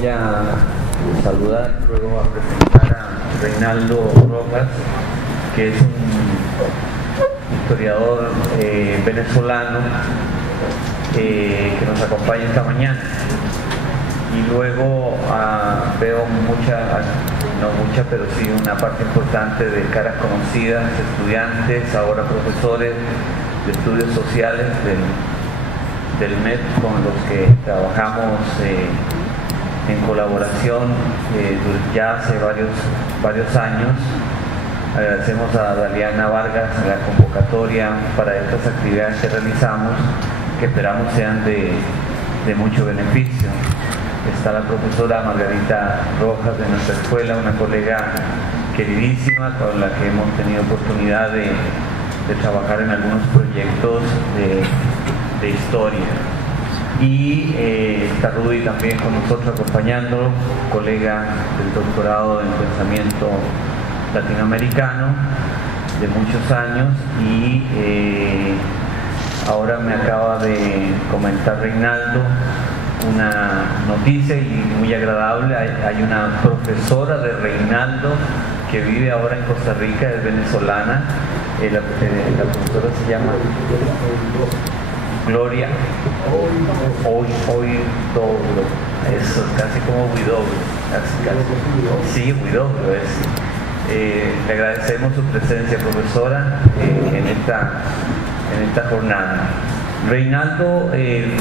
voy a saludar, luego a presentar a Reinaldo Rojas, que es un historiador venezolano que nos acompaña esta mañana. Y luego veo pero sí una parte importante de caras conocidas, estudiantes, ahora profesores de estudios sociales del MED, con los que trabajamos en colaboración ya hace varios años. Agradecemos a Daliana Vargas la convocatoria para estas actividades que realizamos, que esperamos sean de mucho beneficio. Está la profesora Margarita Rojas de nuestra escuela, una colega queridísima con la que hemos tenido oportunidad de trabajar en algunos proyectos de historia. Y está Rudy también con nosotros acompañando, colega del doctorado en pensamiento latinoamericano de muchos años, y ahora me acaba de comentar Reinaldo una noticia y muy agradable. Hay una profesora de Reinaldo que vive ahora en Costa Rica, es venezolana. La profesora se llama Gloria Huidobro. Eso, casi como Huidobro. Sí, Huidobro es. Le agradecemos su presencia, profesora, en esta jornada. Reinaldo,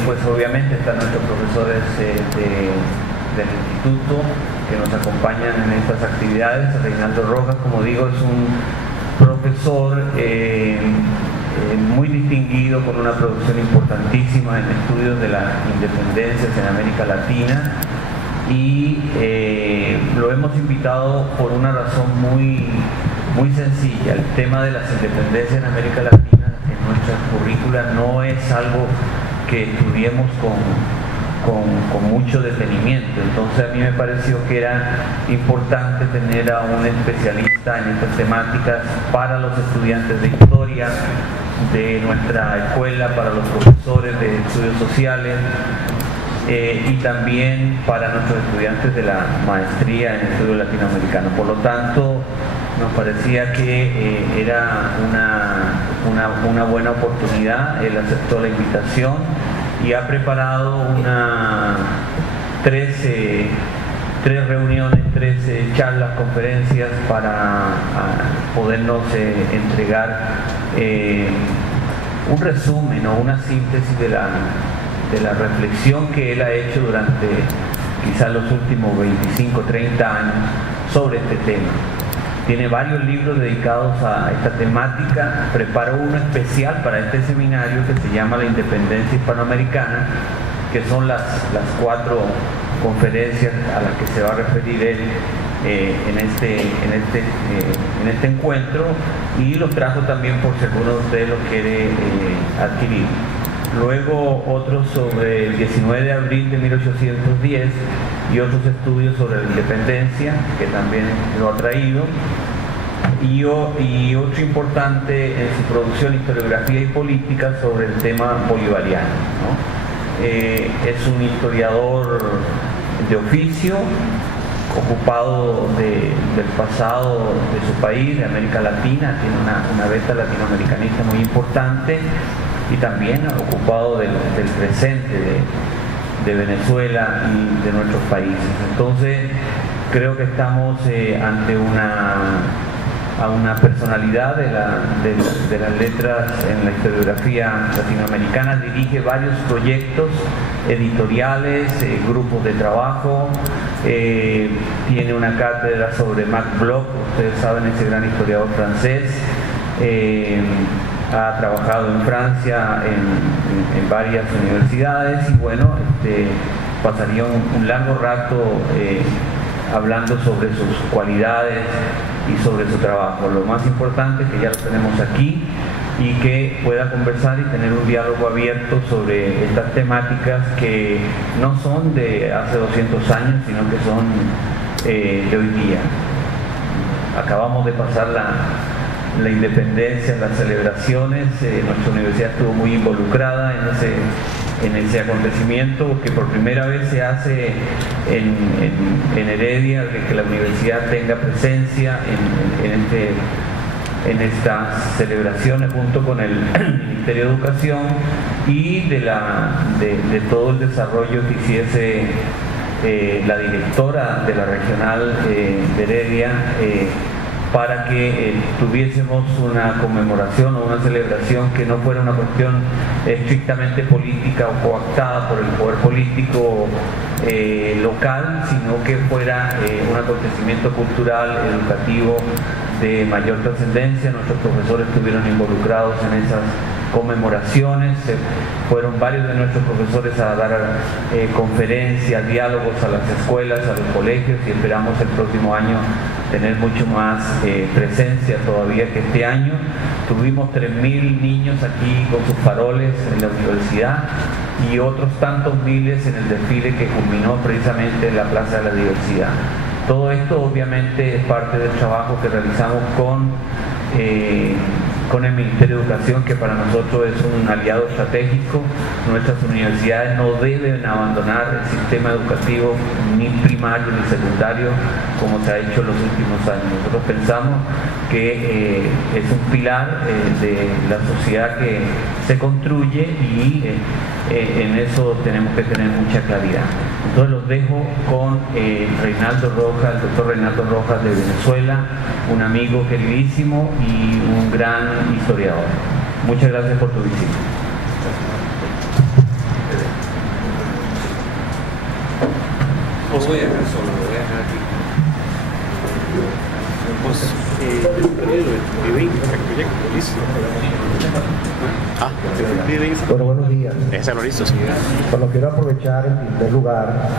pues obviamente están nuestros profesores del instituto que nos acompañan en estas actividades. Reinaldo Rojas, como digo, es un profesor muy distinguido, con una producción importantísima en estudios de las independencias en América Latina, y lo hemos invitado por una razón muy sencilla. El tema de las independencias en América Latina en nuestra currícula no es algo que estudiemos con mucho detenimiento. Entonces a mí me pareció que era importante tener a un especialista en estas temáticas para los estudiantes de historia de nuestra escuela, para los profesores de estudios sociales, y también para nuestros estudiantes de la maestría en estudios latinoamericanos. Por lo tanto, nos parecía que era una buena oportunidad. Él aceptó la invitación y ha preparado tres reuniones, 13 charlas, conferencias, para podernos entregar un resumen o una síntesis de la reflexión que él ha hecho durante quizás los últimos 25, 30 años sobre este tema. Tiene varios libros dedicados a esta temática. Preparó uno especial para este seminario que se llama La Independencia Hispanoamericana, que son las 4 conferencias a las que se va a referir él en este encuentro, y los trajo también por si alguno de ustedes lo quiere adquirir. Luego otros sobre el 19 de abril de 1810 y otros estudios sobre la independencia, que también lo ha traído, y otro importante en su producción, Historiografía y Política, sobre el tema bolivariano, ¿no? Es un historiador de oficio, ocupado del pasado de su país, de América Latina. Tiene una beta latinoamericanista muy importante, y también ocupado del presente de Venezuela y de nuestros países. Entonces creo que estamos ante una personalidad de las letras en la historiografía latinoamericana. Dirige varios proyectos editoriales, grupos de trabajo, tiene una cátedra sobre Max Bloch, ustedes saben, ese gran historiador francés. Ha trabajado en Francia en varias universidades, y bueno, pasaría un largo rato hablando sobre sus cualidades y sobre su trabajo. Lo más importante es que ya lo tenemos aquí y que pueda conversar y tener un diálogo abierto sobre estas temáticas que no son de hace 200 años, sino que son de hoy día. Acabamos de pasar la independencia, las celebraciones. Nuestra universidad estuvo muy involucrada en ese acontecimiento que por primera vez se hace en Heredia, de que la universidad tenga presencia en estas celebraciones junto con el Ministerio de Educación y de todo el desarrollo que hiciese la directora de la regional de Heredia para que tuviésemos una conmemoración o una celebración que no fuera una cuestión estrictamente política o coactada por el poder político local, sino que fuera un acontecimiento cultural, educativo, de mayor trascendencia. Nuestros profesores estuvieron involucrados en esas conmemoraciones, fueron varios de nuestros profesores a dar conferencias, diálogos a las escuelas, a los colegios, y esperamos el próximo año tener mucho más presencia todavía que este año. Tuvimos 3.000 niños aquí con sus faroles en la universidad y otros tantos miles en el desfile que culminó precisamente en la Plaza de la Diversidad. Todo esto obviamente es parte del trabajo que realizamos con el Ministerio de Educación, que para nosotros es un aliado estratégico. Nuestras universidades no deben abandonar el sistema educativo ni primario ni secundario como se ha hecho en los últimos años. Nosotros pensamos que es un pilar de la sociedad que se construye y en eso tenemos que tener mucha claridad. Entonces los dejo con Reinaldo Rojas, el doctor Reinaldo Rojas de Venezuela, un amigo queridísimo y un gran historiador. Muchas gracias por tu visita. Os voy a dejar solo, lo voy a dejar aquí. Bueno, buenos días. Déjalo listo, sí. Bueno, quiero aprovechar en primer lugar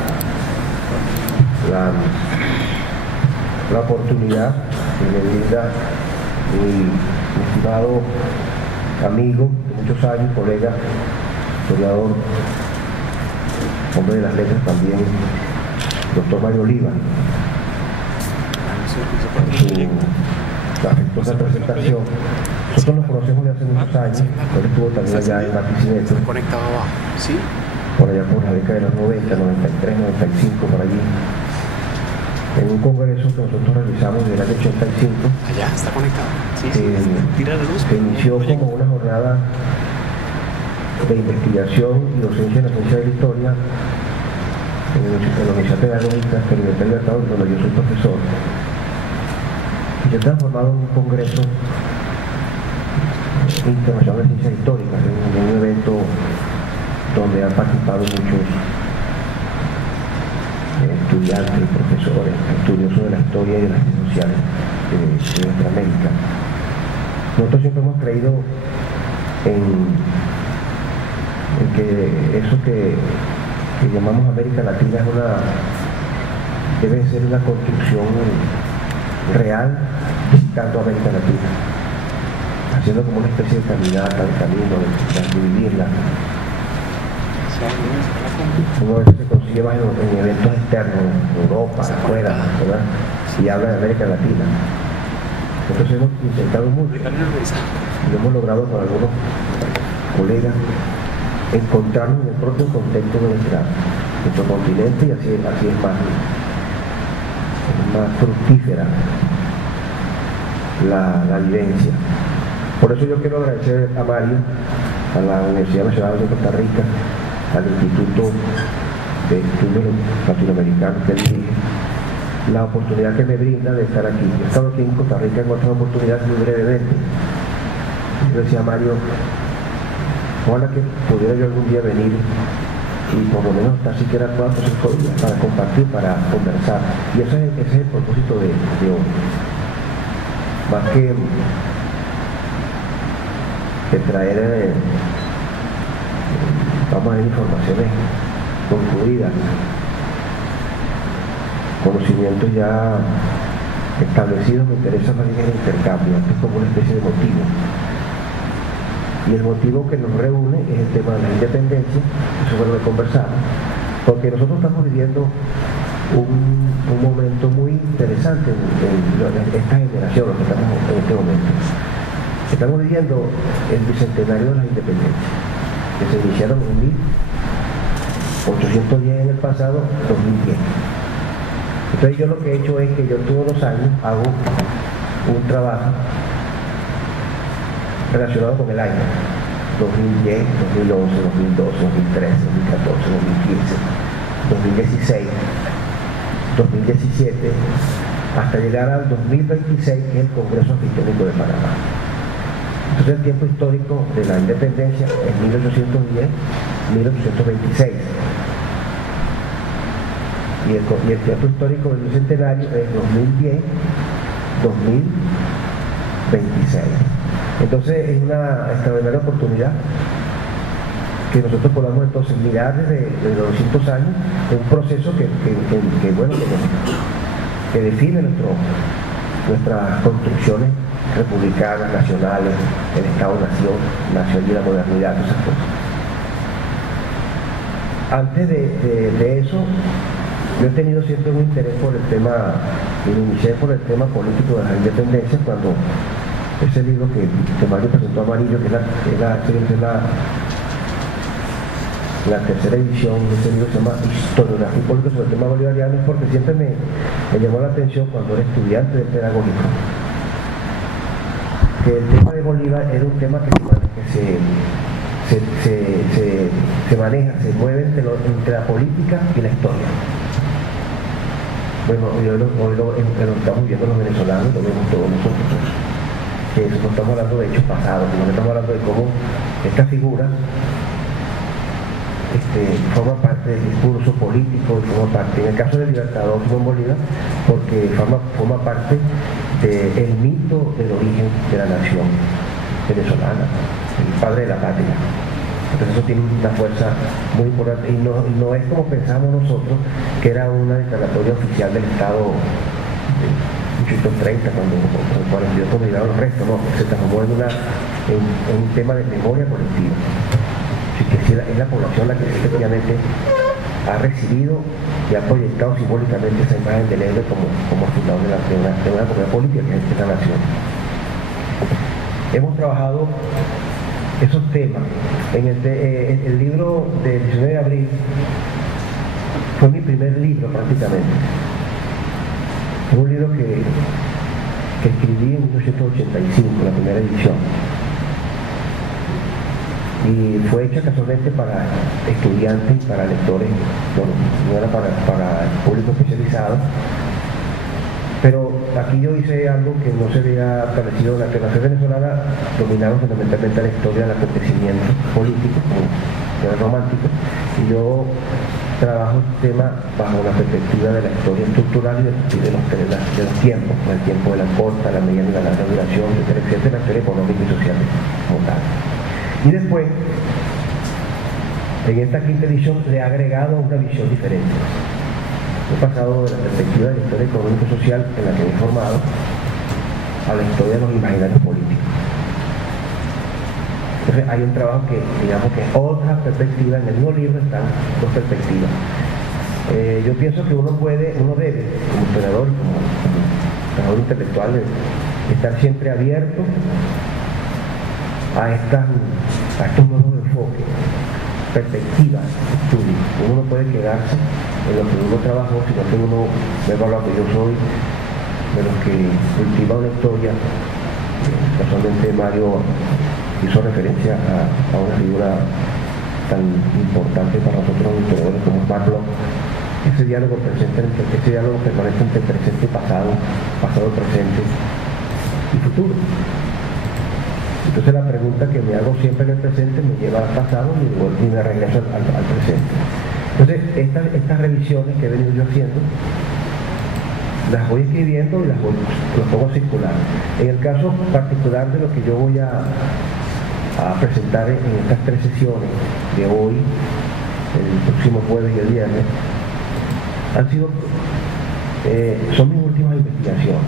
la oportunidad que me brinda mi estimado amigo de muchos años, colega, historiador, hombre de las letras también, doctor Mario Oliva, su afectuosa presentación. Nosotros nos conocemos de hace muchos años, él estuvo también allá en Barquisimeto, Conectado abajo, ¿sí? por allá por la década de los 90, 93, 95, por allí, en un congreso que nosotros realizamos en el año 85. Allá está conectado. Sí, tira la luz. Se inició como una jornada de investigación y docencia en la ciencia de la historia en la Universidad Pedagógica Experimental Libertador, donde yo soy profesor. Y se ha transformado en un congreso internacional de ciencias históricas, en un evento donde han participado muchos estudiantes y profesores, estudiosos de la historia y de las ciencias sociales de nuestra América. Nosotros siempre hemos creído en que eso que llamamos América Latina debe ser una construcción real visitando América Latina, haciendo como una especie de caminata, de camino, de dividirla. Uno a veces se consigue más en eventos externos, en Europa, afuera, ¿verdad? Y habla de América Latina. Entonces hemos intentado mucho y hemos logrado con algunos colegas encontrarnos en el propio contexto de nuestro continente, y así es más fructífera la vivencia. Por eso yo quiero agradecer a Mario, a la Universidad Nacional de Costa Rica, al Instituto de Estudios Latinoamericanos que él dirige, la oportunidad que me brinda de estar aquí. He estado aquí en Costa Rica en otras oportunidades muy brevemente. Yo decía a Mario, ojalá que pudiera yo algún día venir y por lo menos estar siquiera 4 o 5 días para compartir, para conversar. Y ese es el propósito de hoy. Más que traer vamos a ver informaciones concluidas, conocimientos ya establecidos. Me interesa más bien el intercambio. Esto es como una especie de motivo, y el motivo que nos reúne es el tema de la independencia. Eso fue lo que conversamos, porque nosotros estamos viviendo un momento muy interesante en esta generación, lo que estamos en este momento. Estamos viviendo el bicentenario de la independencia, que se iniciaron en 810 en el pasado, 2010. Entonces yo lo que he hecho es que yo todos los años hago un trabajo relacionado con el año 2010, 2011, 2012, 2013, 2014, 2015, 2016, 2017, hasta llegar al 2026, que es el Congreso Anfitriónico de Panamá. Entonces el tiempo histórico de la independencia es 1810-1826. Y el tiempo histórico del bicentenario es 2010-2026. Entonces es una extraordinaria oportunidad que nosotros podamos entonces mirar desde los 200 años un proceso que define nuestras construcciones republicanas, nacionales, el Estado-Nación y la modernidad, esas cosas. Antes de eso, yo he tenido siempre un interés por el tema, y me inicié por el tema político de la independencia cuando ese libro que Mario presentó a Amarillo, que es la tercera edición de ese libro, se llama Historiografía Política sobre el tema bolivariano, porque siempre me llamó la atención cuando era estudiante de pedagógico, que el tema de Bolívar era un tema que se maneja, se mueve entre la política y la historia. Bueno, hoy lo estamos viendo los venezolanos, lo vemos todos nosotros, que eso no estamos hablando de hechos pasados, sino que estamos hablando de cómo esta figura forma parte del discurso político y forma parte, en el caso del Libertador Simón Bolívar, porque forma parte del mito del origen de la nación venezolana, el padre de la patria. Entonces eso tiene una fuerza muy importante y no es como pensamos nosotros, que era una declaratoria oficial del Estado de 1830, cuando en 42 cuando llegaron los restos, no, se transformó en un tema de memoria colectiva. Así que sí, es la población la que efectivamente ha recibido y ha proyectado simbólicamente esa imagen del héroe como fundador de una comunidad política que es esta nación. Hemos trabajado esos temas. En el libro del 19 de abril fue mi primer libro prácticamente. Es un libro que escribí en 1985, la primera edición. Y fue hecha casualmente para estudiantes y para lectores, no era para el público especializado. Pero aquí yo hice algo que no se había establecido. La nación venezolana dominaba fundamentalmente la historia del acontecimiento político, como el romántico, y yo trabajo el tema bajo la perspectiva de la historia estructural y de los tiempos, el tiempo de la corta, la mediana y la larga duración, etcétera, la historia económica y social como tal. Y después, en esta quinta edición, le he agregado una visión diferente. He pasado de la perspectiva de la historia económico-social en la que me he formado a la historia de los imaginarios políticos. Entonces hay un trabajo que, digamos que otra perspectiva, en el mismo libro están dos perspectivas. Yo pienso que uno debe, como historiador y como trabajador intelectual, estar siempre abierto a estos nuevos enfoques, perspectivas, estudios. Uno no puede quedarse en lo que uno trabajó, sino que uno ve lo que yo soy, de los que cultiva una historia. Casualmente Mario hizo referencia a una figura tan importante para nosotros los historiadores como es Marlowe. Ese diálogo permanente entre presente y pasado, presente y futuro. Entonces la pregunta que me hago siempre en el presente me lleva al pasado y me regreso al presente. Entonces estas revisiones que he venido yo haciendo, las voy escribiendo y las pongo a circular. En el caso particular de lo que yo voy a presentar en estas tres sesiones de hoy, el próximo jueves y el viernes, son mis últimas investigaciones,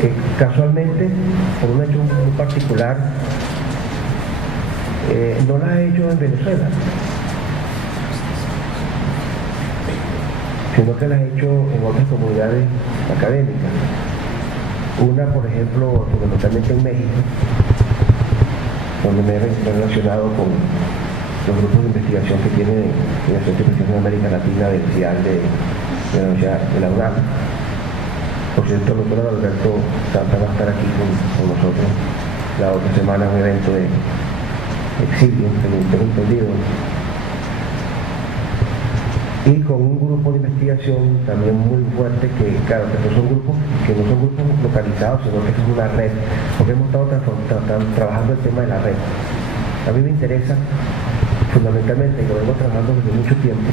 que casualmente, por un hecho muy particular, no las he hecho en Venezuela, sino que las he hecho en otras comunidades académicas. Una, por ejemplo, fundamentalmente en México, donde me he relacionado con los grupos de investigación que tiene el Centro de Investigación de América Latina del CIAL de la Universidad de la UNAM. Por cierto, el doctor Alberto Santa va a estar aquí con nosotros la otra semana en un evento de exilio, tengo entendido. Y con un grupo de investigación también muy fuerte que, claro, que no son grupos localizados, sino que es una red, porque hemos estado trabajando el tema de la red. A mí me interesa fundamentalmente, y lo vengo trabajando desde mucho tiempo,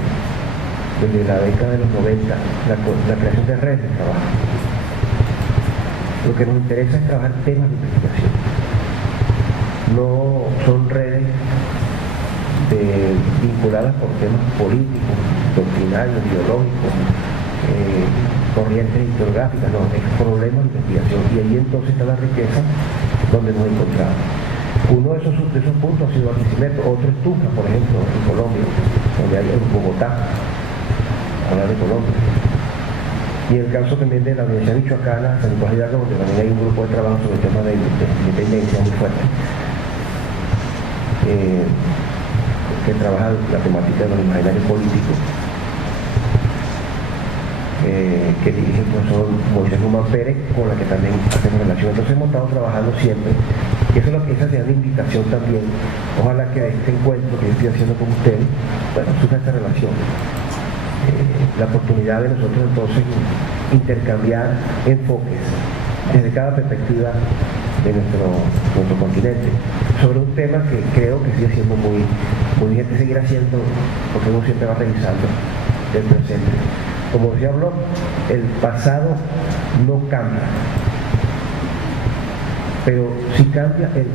desde la década de los 90, la creación de redes de trabajo. Lo que nos interesa es trabajar temas de investigación. No son redes vinculadas por temas políticos, doctrinarios, ideológicos, corrientes historiográficas, no, es problemas de investigación. Y ahí entonces está la riqueza donde nos encontramos. Uno de esos puntos ha sido Barquisimeto, otro es Tuca, por ejemplo, en Colombia, donde hay en Bogotá, hablar de Colombia. Y el caso también de la Universidad Michoacana, San Nicolás Hidalgo, donde también hay un grupo de trabajo sobre temas de independencia muy fuerte, que trabaja la temática de los imaginarios políticos, que dirige el profesor Moisés Guzmán Pérez, con la que también hacemos relación. Entonces hemos estado trabajando siempre, y eso es lo que esa sería la invitación también. Ojalá que de este encuentro que yo estoy haciendo con ustedes, bueno, surja esta relación. La oportunidad de nosotros entonces intercambiar enfoques desde cada perspectiva de nuestro continente sobre un tema que creo que sigue siendo muy vigente, seguir haciendo, porque uno siempre va revisando el presente. Como decía Bloch, el pasado no cambia, pero sí cambia el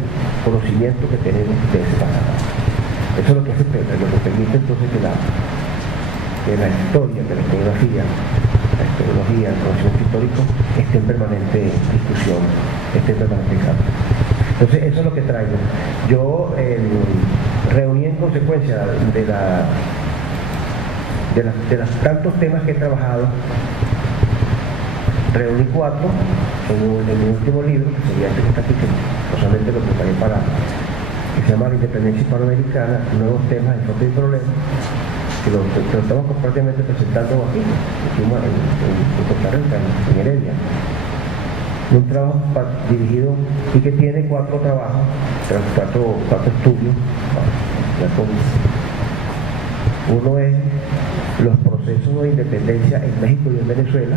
conocimiento que tenemos de ese pasado. Eso es lo que permite entonces que la historia, que la historiografía, la historiología, el conocimiento histórico esté en permanente discusión, esté en permanente cambio. Entonces eso es lo que traigo. Yo reuní en consecuencia de los tantos temas que he trabajado, reuní 4 en mi último libro, que sería este que está aquí, que solamente lo preparé que se llama La Independencia Hispanoamericana, Nuevos Temas, Enfoques y Problemas, que lo estamos prácticamente presentando aquí, en Costa Rica, en Heredia. Un trabajo dirigido y que tiene 4 trabajos, 4 estudios. Uno es los procesos de independencia en México y en Venezuela,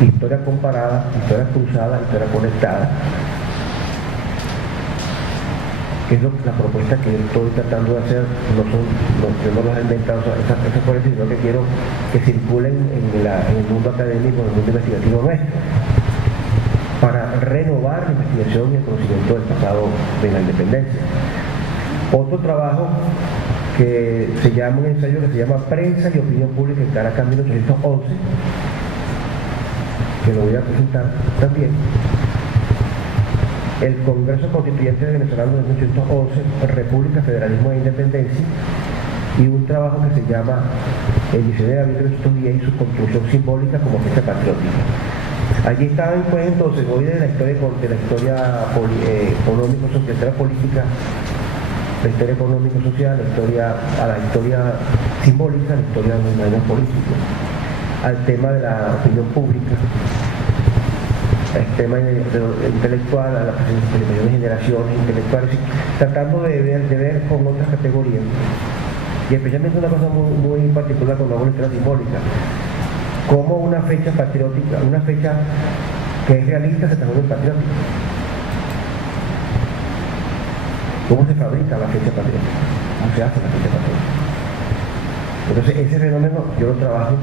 historia comparada, historia cruzada, historia conectada, que es la propuesta que estoy tratando de hacer. Yo no los he inventado esas cosas, sino que quiero que circulen en el mundo académico, en el mundo investigativo nuestro, para renovar la investigación y el conocimiento del pasado de la independencia. Otro trabajo que se llama un ensayo que se llama Prensa y Opinión Pública en Caracas 1811, que lo voy a presentar también. El Congreso Constituyente Venezolano de 1811, República, Federalismo e Independencia, y un trabajo que se llama El 19 de abril de 1810 y su construcción simbólica como fecha patriótica. Allí estaban, pues, entonces, voy de la historia económico-social, la historia política, la historia económico-social, a la historia simbólica, la historia de los movimientos políticos, al tema de la opinión pública, al tema intelectual, a las primeras generaciones intelectuales, tratando de ver con otras categorías, y especialmente una cosa muy particular con la historia simbólica, como una fecha patriótica, una fecha que es realista se transforma en patriótica. ¿Cómo se fabrica la fecha patriótica? ¿Cómo se hace la fecha patriótica? Entonces ese fenómeno yo lo trabajo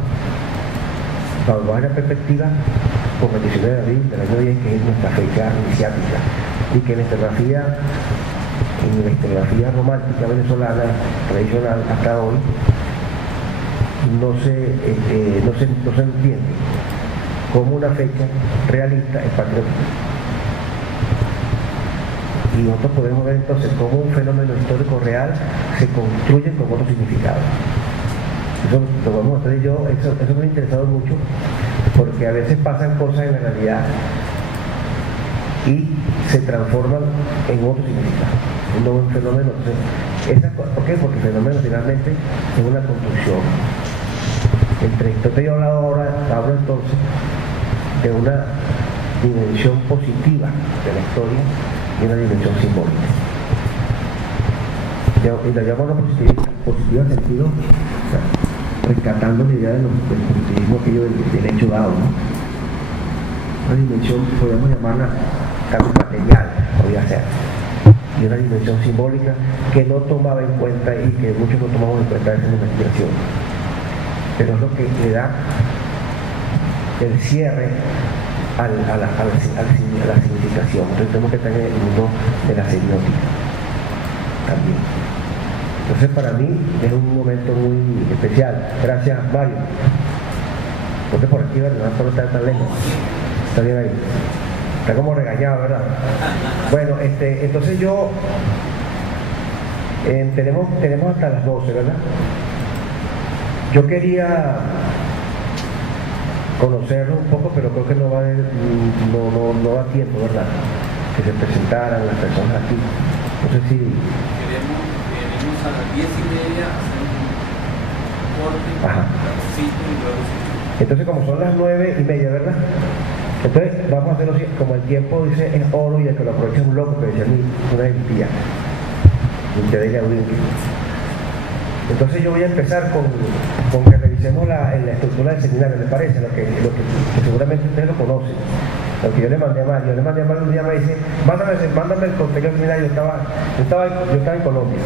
bajo la perspectiva con el 19 de abril del año 10, que es nuestra fecha iniciática, y que en la historiografía romántica venezolana tradicional hasta hoy no se entiende como una fecha realista es patriótica. Y nosotros podemos ver entonces cómo un fenómeno histórico real se construye con otro significado. Eso lo vamos a hacer eso me ha interesado mucho, porque a veces pasan cosas en la realidad y se transforman en otro significado. Un nuevo fenómeno. Entonces, ¿Por qué? Porque el fenómeno finalmente es una construcción. Entonces yo hablo entonces de una dimensión positiva de la historia y una dimensión simbólica. Y la llamo positiva en sentido, o sea, rescatando la idea del positivismo aquello del hecho dado, ¿no? Una dimensión, podemos llamarla cambio material, podría ser, y una dimensión simbólica que no tomaba en cuenta y que muchos no tomamos en cuenta esa investigación, pero es lo que le da el cierre a la significación. Entonces tenemos que estar en el mundo de la semiótica también. Entonces para mí es un momento muy especial. Gracias, Mario. Ponte por aquí, ¿verdad? No puedo estar tan lejos. Está bien ahí. Está como regañado, ¿verdad? Bueno, entonces yo tenemos hasta las 12, ¿verdad? Yo quería conocerlo un poco, pero creo que no da tiempo, ¿verdad? Que se presentaran las personas aquí. No sé si... Venimos a las 10:30 a hacer un corte, y luego sí. Entonces, como son las 9:30, ¿verdad? Entonces, vamos a hacerlo así, como el tiempo dice es oro y el que lo aprovecha es un loco, que decía una tía. Entonces yo voy a empezar con que revisemos la estructura del seminario, ¿les parece? Lo que seguramente ustedes lo conocen. Lo que yo le mandé a Mario. Yo le mandé a Mario un día, me dice, mándame el contenido del seminario. Yo estaba en Colombia,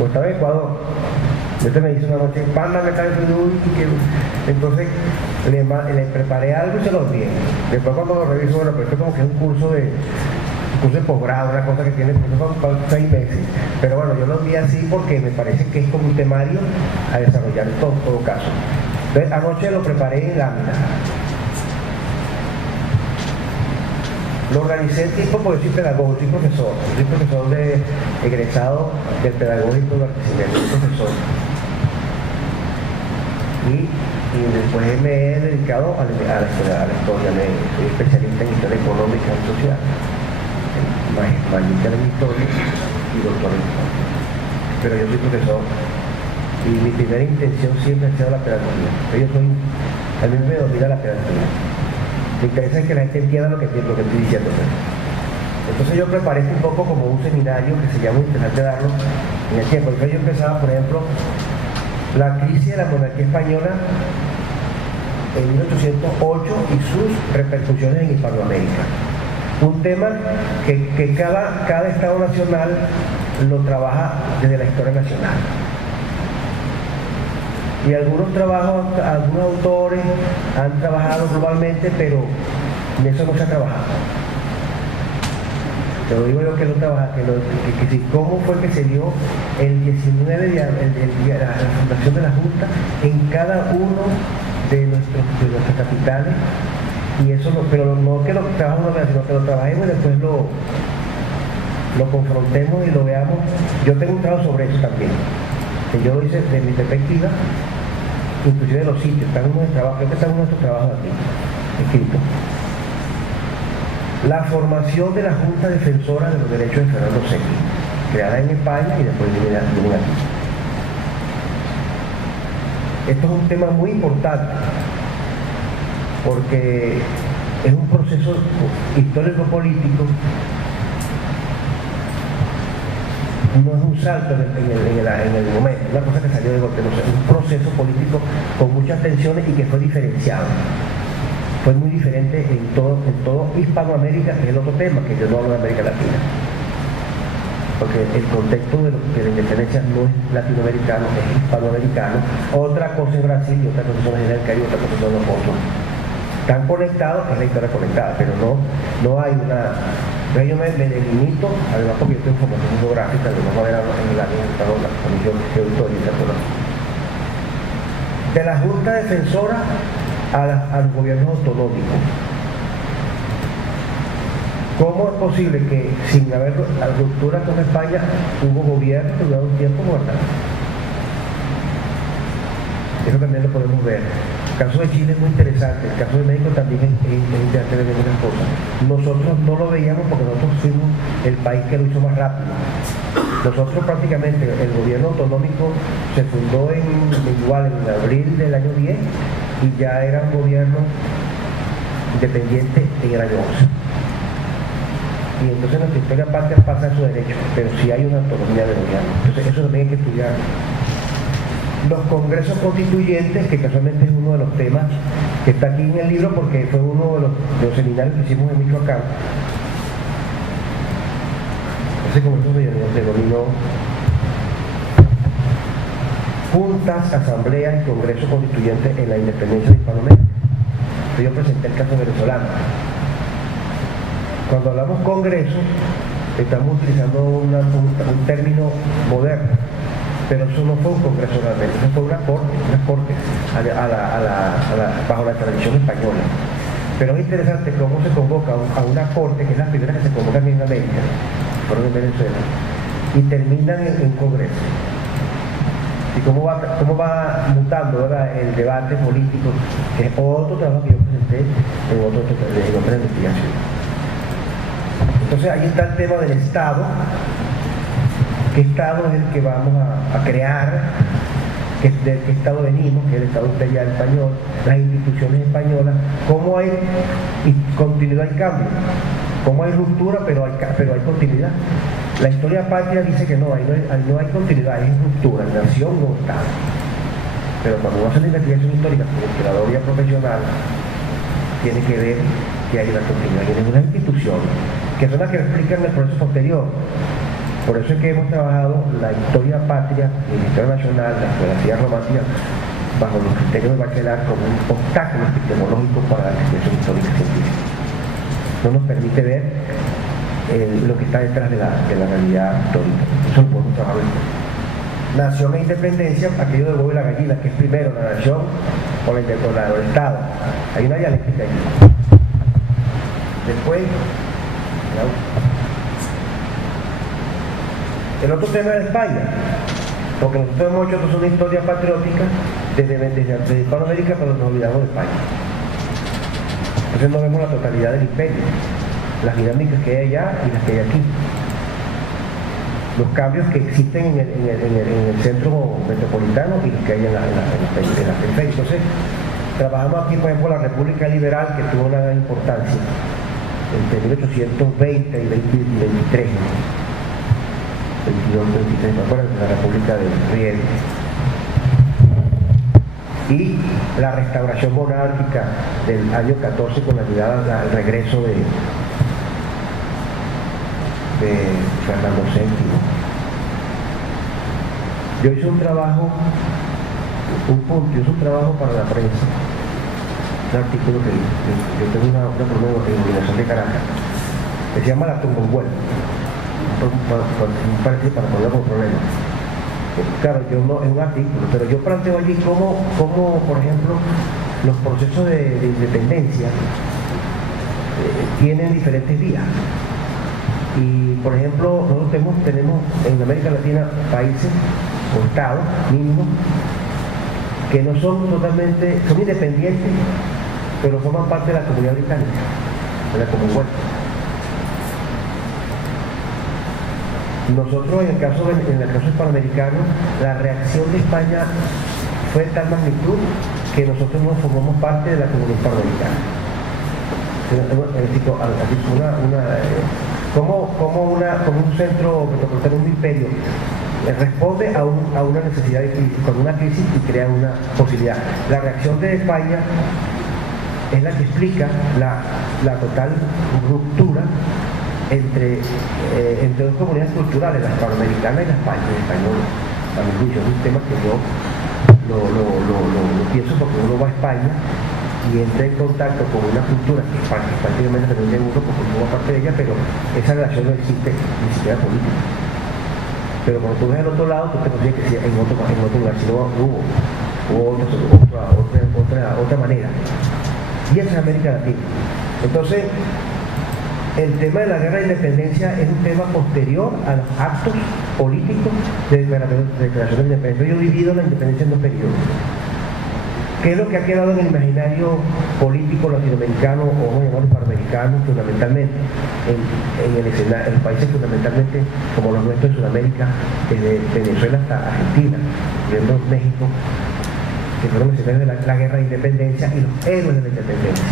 o estaba en Ecuador. Entonces me dice una noche, mándame tal vez. Entonces le preparé algo y se lo envié. Después cuando lo reviso, bueno, pero esto como que es un curso de posgrado, una cosa que tiene para 6 meses, pero bueno, yo lo envié así porque me parece que es como un temario a desarrollar en todo caso. Entonces anoche lo preparé en láminas, lo organicé en tiempo porque soy pedagogo, soy profesor egresado del pedagógico de Barquisimeto, soy profesor, y después me he dedicado a la historia, soy especialista en historia económica y social, magíster en historia y doctor en historia. Pero yo soy profesor y mi primera intención siempre ha sido la pedagogía. A mí me domina la pedagogía. Me interesa que la gente entienda lo que estoy diciendo. Entonces yo preparé un poco como un seminario que se llama interesante darlo en el tiempo. Entonces yo empezaba, por ejemplo, la crisis de la monarquía española en 1808 y sus repercusiones en Hispanoamérica. Un tema que cada Estado nacional lo trabaja desde la historia nacional. Y algunos autores han trabajado globalmente, pero en eso no se ha trabajado. Te lo digo yo que no trabaja, que cómo fue que se dio el 19 de la fundación de la Junta en cada uno de nuestras capitales. Y eso pero no que lo trabajemos, sino que lo trabajemos y después lo confrontemos y lo veamos. Yo tengo un trabajo sobre eso también, que yo lo hice desde mi perspectiva, inclusive de los sitios, creo que están uno de estos trabajos aquí, escritos. La formación de la Junta Defensora de los Derechos de Fernando VII, creada en España y después viene aquí. Esto es un tema muy importante, porque es un proceso histórico-político, no es un salto en el momento, una cosa que salió de golpe, no sé, un proceso político con muchas tensiones y que fue diferenciado. Fue muy diferente en todo Hispanoamérica, que es el otro tema, que yo no hablo de América Latina. Porque el contexto de la independencia no es latinoamericano, es hispanoamericano. Otra cosa es Brasil y otra cosa son las Islas del Caribe, otra cosa son los otros. Están conectados, es la historia conectada, pero no hay una... Entonces yo me delimito, además porque yo tengo formación geográfica, de una manera en el área de la Comisión Geohistórica, de la Junta Defensora a los gobiernos autonómicos. ¿Cómo es posible que sin haber ruptura con España hubo gobierno que duró un tiempo gobernando? Eso también lo podemos ver. El caso de Chile es muy interesante, el caso de México también es interesante ver muchas cosas. Nosotros no lo veíamos porque nosotros fuimos el país que lo hizo más rápido. Nosotros prácticamente, el gobierno autonómico se fundó en abril del año 10 y ya era un gobierno independiente en el año 11. Y entonces nuestra historia patria pasa a su derecho, pero sí hay una autonomía del gobierno. Entonces eso también hay que estudiar. Los congresos constituyentes, que casualmente es uno de los temas que está aquí en el libro porque fue uno de los seminarios que hicimos en Michoacán. Ese congreso se denominó Juntas, Asambleas y Congresos Constituyentes en la Independencia de Hispanoamérica. Yo presenté el caso venezolano. Cuando hablamos congreso, estamos utilizando un término moderno, pero eso no fue un congreso realmente, eso fue una corte bajo la tradición española. Pero es interesante cómo se convoca a una corte, que es la primera que se convoca en América, fueron en Venezuela, y terminan en congreso. Y cómo va mutando, ¿verdad?, el debate político, que es otro trabajo que yo presenté en otra investigación. Entonces ahí está el tema del Estado. ¿Qué Estado es el que vamos a crear? ¿De qué Estado venimos? Que es el Estado imperial español, las instituciones españolas. ¿Cómo hay continuidad y cambio? ¿Cómo hay ruptura, pero hay continuidad? La historia patria dice que no hay continuidad, hay ruptura, nación o Estado. Pero cuando uno hace la investigación histórica como historiador profesional, tiene que ver que hay una continuidad. Y hay unas instituciones que son las que explican el proceso posterior. Por eso es que hemos trabajado la historia patria, la historia nacional, la geografía romántica, bajo los criterios de Bachelard como un obstáculo epistemológico para la investigación histórica científica. No nos permite ver lo que está detrás de la realidad histórica. Eso lo podemos trabajar. Nación e independencia, aquello del huevo y la gallina, que es primero la nación o el Estado. Hay una dialéctica allí. Después, el otro tema es España, porque nosotros hemos hecho una historia patriótica desde Hispanoamérica, pero nos olvidamos de España. Entonces no vemos la totalidad del imperio, las dinámicas que hay allá y las que hay aquí, los cambios que existen en el centro metropolitano y los que hay en la periferia. Entonces trabajamos aquí, por ejemplo, la República Liberal, que tuvo una gran importancia entre 1820 y 23, 22, 23, me acuerdo, de la República de Riel, y la restauración monárquica del año 14 con la llegada al regreso de Fernando VII. Yo hice un trabajo para la prensa, un artículo que yo tengo una columna en la Universidad de Caracas, que se llama La Tumbonguel, un partido para poner con problemas. Claro, yo no es un artículo, pero yo planteo allí cómo por ejemplo, los procesos de independencia tienen diferentes vías. Y por ejemplo, nosotros tenemos en América Latina países o estados mínimos que no son totalmente, son independientes, pero forman parte de la comunidad británica, de la Commonwealth. Nosotros en el caso hispanoamericano, la reacción de España fue de tal magnitud que nosotros no formamos parte de la comunidad hispanoamericana. Como un centro metropolitano, un imperio, responde a una necesidad de crisis, con una crisis y crea una posibilidad. La reacción de España es la que explica la total ruptura entre dos comunidades culturales, la hispanoamericana y la española. A mi juicio es un tema que yo lo pienso porque uno va a España y entra en contacto con una cultura que prácticamente también de uno porque uno va parte de ella, pero esa relación no existe ni siquiera política. Pero cuando tú ves al otro lado, tú te consigues que en otro lugar, si no hubo otra manera. Y esa es América Latina. Entonces, el tema de la guerra de independencia es un tema posterior a los actos políticos de declaración de independencia. Yo divido la independencia en dos periodos. ¿Qué es lo que ha quedado en el imaginario político latinoamericano o vamos a llamarlo panamericano fundamentalmente? En el escenario, en países fundamentalmente como los nuestros en Sudamérica, desde Venezuela hasta Argentina, incluyendo México, que fueron escenarios de la guerra de independencia y los héroes de la independencia.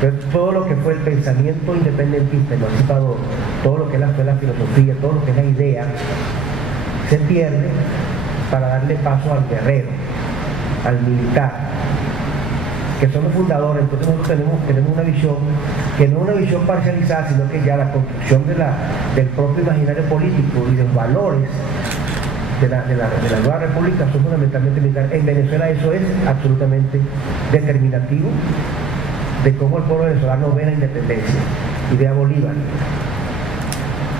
Entonces, todo lo que fue el pensamiento independentista, emancipador, todo lo que fue la filosofía, todo lo que es la idea, se pierde para darle paso al guerrero, al militar, que son los fundadores. Entonces nosotros tenemos una visión que no es una visión parcializada, sino que ya la construcción del propio imaginario político y de los valores de la nueva república son fundamentalmente militares. En Venezuela eso es absolutamente determinativo de cómo el pueblo venezolano ve la independencia y ve a Bolívar.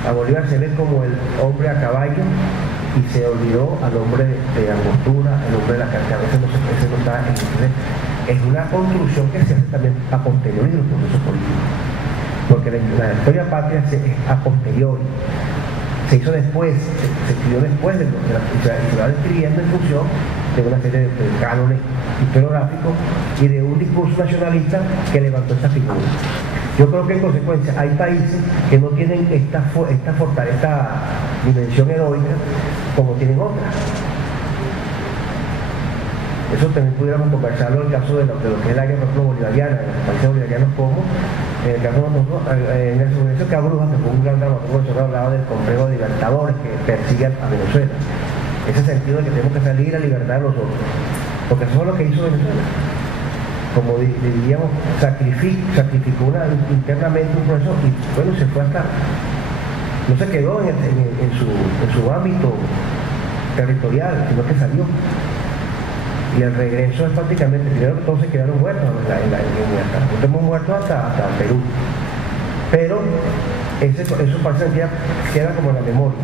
A Bolívar se ve como el hombre a caballo y se olvidó al hombre de Angostura, el hombre de la carga. Ese no está en es una construcción que se hace también a posteriori de los procesos políticos, porque la historia patria es a posteriori, se hizo después, se escribió después y se va escribiendo en función de una serie de cánones historiográficos y de un discurso nacionalista que levantó esta figura. Yo creo que en consecuencia hay países que no tienen esta dimensión heroica como tienen otras. Eso también pudiéramos conversarlo en el caso de lo que es la guerra bolivariana, en los países bolivarianos como en el caso de nosotros, en el suceso que Brujas, que fue un gran dramaturgo venezolano, hablaba del complejo de libertadores que persigue a Venezuela. Ese sentido de que tenemos que salir a libertad de los otros, porque eso es lo que hizo Venezuela. Como diríamos, sacrificó internamente un proceso y bueno, se fue hasta, no se quedó en su ámbito territorial, sino que salió. Y el regreso es prácticamente, primero que todos se quedaron muertos, nosotros hemos muerto hasta Perú. Pero eso parece que queda como en la memoria,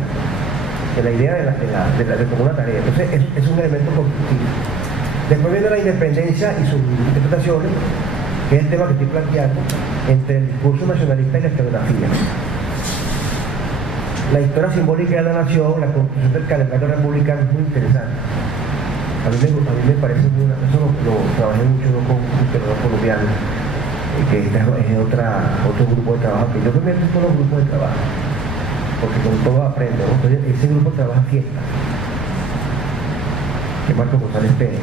en la idea de como una tarea. Entonces es un elemento constructivo. Después viene la independencia y sus interpretaciones, que es el tema que estoy planteando, entre el discurso nacionalista y la historiografía. La historia simbólica de la nación, la construcción del calendario republicano es muy interesante. A mí me parece eso lo trabajé mucho con un historiador colombiano, que es otro grupo de trabajo, que yo me meto en todos los grupos de trabajo, porque con todo aprendo, ¿no? Entonces, ese grupo trabaja fiesta, que es Marco González Pérez.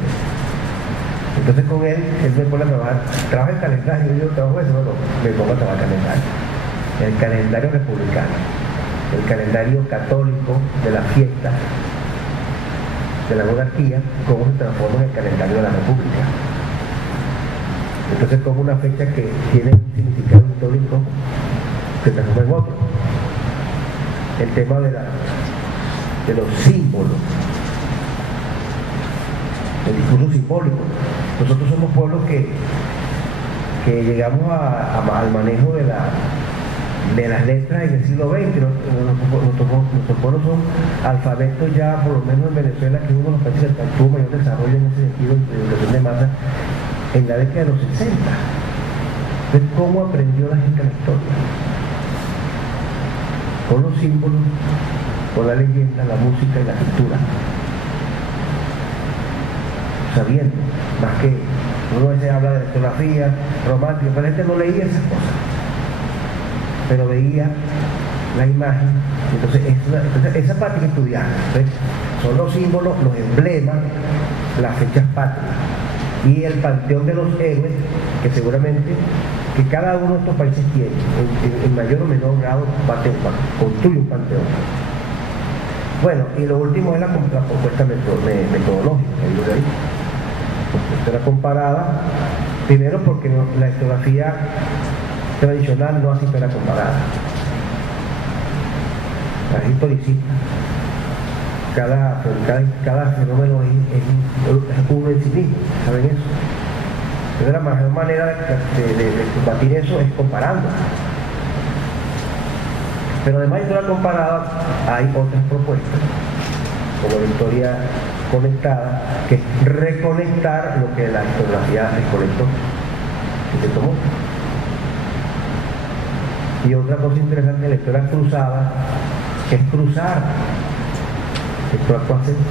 Entonces con él me pone a trabaja el calendario, yo trabajo eso, no, me pongo a trabajar el calendario republicano, el calendario católico de la fiesta de la monarquía, cómo se transforma en el calendario de la república. Entonces como una fecha que tiene un significado histórico se transforma en otro. El tema de los símbolos, el discurso simbólico. Nosotros somos pueblos que llegamos al manejo de las letras en el siglo XX. Nuestros pueblos son alfabetos ya, por lo menos en Venezuela, que es uno de los países que tuvo mayor desarrollo en ese sentido de educación de masa en la década de los 60. Entonces, ¿cómo aprendió la gente la historia? Con los símbolos, con la leyenda, la música y la cultura. Sabiendo, más que uno a veces habla de historiografía romántica, pero la gente no leía esas cosas, pero veía la imagen. Entonces esa parte que estudiar, son los símbolos, los emblemas, las fechas patrias y el panteón de los héroes, que seguramente que cada uno de estos países tiene en mayor o menor grado construye un panteón. Bueno, y lo último es la propuesta metodológica que ayuda ahí. Era comparada, primero porque la historiografía tradicional no hace historia comparada. La historicista, cada fenómeno es uno en sí mismo, ¿saben eso? Entonces la mejor manera de combatir eso es comparando. Pero además de historia comparada hay otras propuestas, como la historia conectada, que es reconectar lo que la historiografía desconectó, que se tomó. Y otra cosa interesante de la historia cruzada es cruzar el proceso.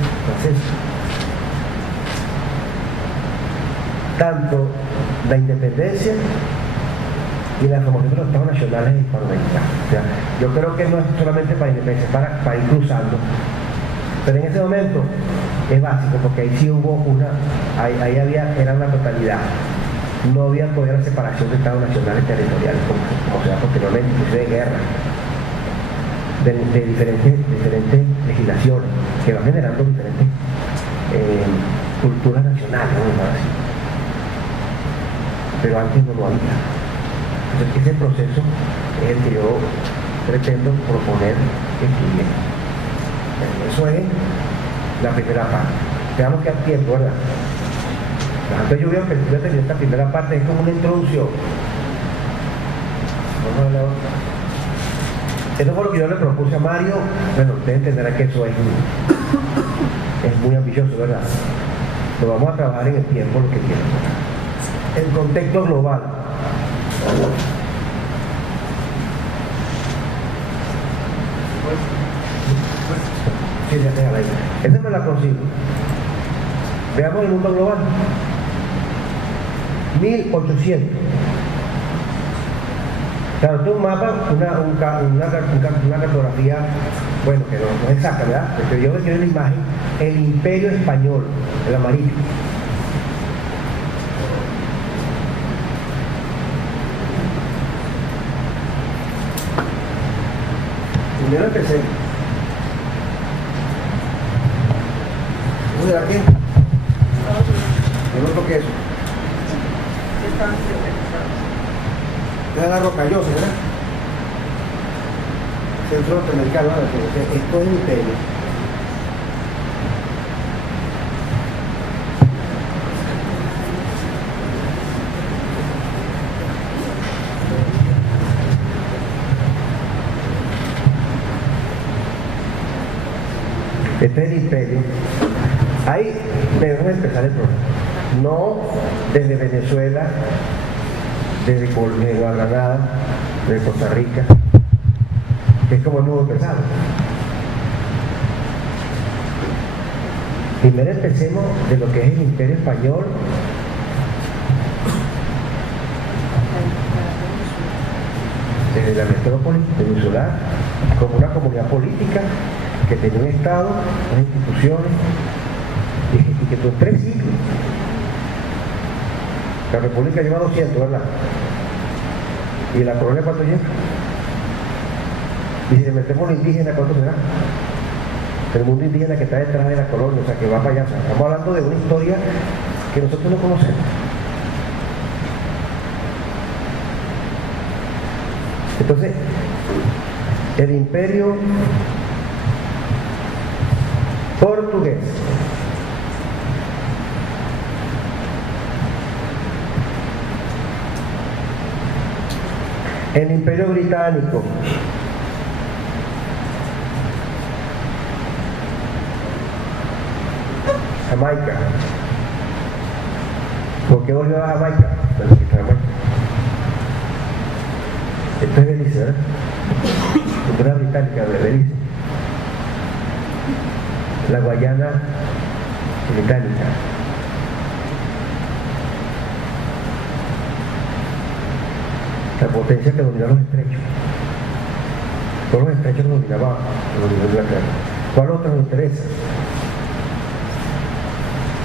tanto la independencia y la formación de los estados nacionales hispanoamericanos. O sea, yo creo que no es solamente para independencia, para ir cruzando. Pero en ese momento es básico, porque ahí sí hubo era una totalidad. No había todavía la separación de estados nacionales y territoriales, como se da posteriormente, inclusive de guerra, de diferentes legislaciones, que van generando diferentes culturas nacionales, ¿no? Así. Pero antes no lo había. Entonces ese proceso es el que yo pretendo proponer que estudie. Eso es la primera parte. Veamos que al tiempo, ¿verdad? Entonces yo voy a tener esta primera parte, es como una introducción. Vamos a hablar. Eso fue lo que yo le propuse a Mario. Bueno, usted entenderá que eso es muy ambicioso, ¿verdad? Lo vamos a trabajar en el tiempo, lo que quieran. El contexto global. Sí, ya déjala ahí. Esa me la consigo. Veamos el mundo global. 1800. Claro, esto es un mapa, una cartografía, bueno, que no es exacta, ¿verdad? Pero yo quiero la imagen, el Imperio Español, el amarillo. Primero empecé. ¿Cómo será que? Yo no toqué eso. Es la Rocallosa, ¿verdad? Centro norteamericano, esto es el imperio. Este es el imperio. Ahí debemos empezar el programa. No desde Venezuela, desde Nueva Granada, desde Costa Rica, que es como hemos empezado. Primero empecemos de lo que es el Imperio Español, desde la metrópoli peninsular, como una comunidad política que tenía un Estado, unas instituciones, y que tuvo 3 siglos. La República lleva 200, ¿verdad? ¿Y la colonia cuánto lleva? Y si le metemos los indígenas, ¿cuánto será? El mundo indígena que está detrás de la colonia, o sea, que va para allá. O sea, estamos hablando de una historia que nosotros no conocemos. Entonces, el imperio portugués el imperio británico, Jamaica. ¿Por qué volvió a Jamaica? Esto es Belice, ¿verdad? Cultura británica de Belice. La Guayana británica. La potencia que dominaba los estrechos. Todos los estrechos los dominaba Inglaterra. ¿Cuál otro nos interesa?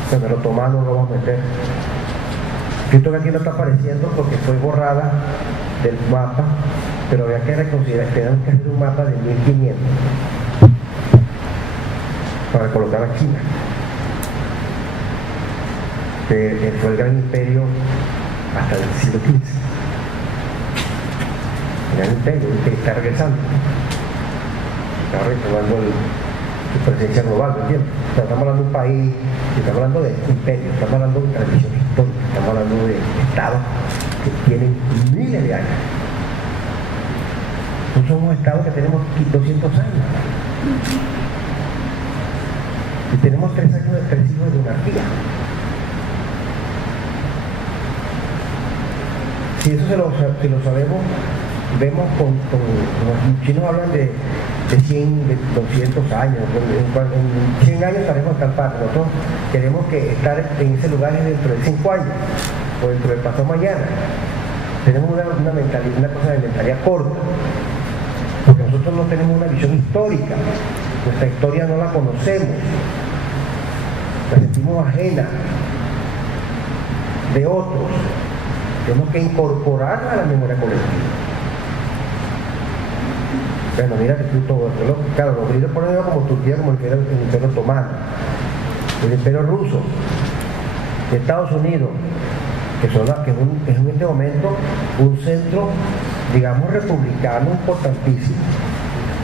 Cuando los otomanos lo vamos a meter. Esto que aquí no está apareciendo porque fue borrada del mapa, pero había que reconsiderar, tenemos que hacer un mapa de 1500 para colocar a China, que fue el gran imperio hasta el siglo XV. El gran imperio que está regresando, está retomando su presencia global, ¿me entiendes? O sea, estamos hablando de un país, estamos hablando de imperio, estamos hablando de tradición histórica, estamos hablando de estados que tienen miles de años. Nosotros somos estados que tenemos 200 años. Y tenemos 3 siglos de monarquía. Si eso si lo sabemos, vemos los chinos hablan de de 100, de 200 años. En 100 años estaremos en tal parte. Nosotros queremos que estar en ese lugar dentro de 5 años o dentro del pasado mañana. Tenemos una mentalidad, una cosa de mentalidad corta, porque nosotros no tenemos una visión histórica. Nuestra historia no la conocemos, la sentimos ajena de otros. Tenemos que incorporarla a la memoria colectiva. Bueno, mira que tú todo esto, claro, los griegos ponen como Turquía, como el Imperio Otomano, el Imperio Ruso, Estados Unidos, que es en este momento un centro, digamos, republicano importantísimo.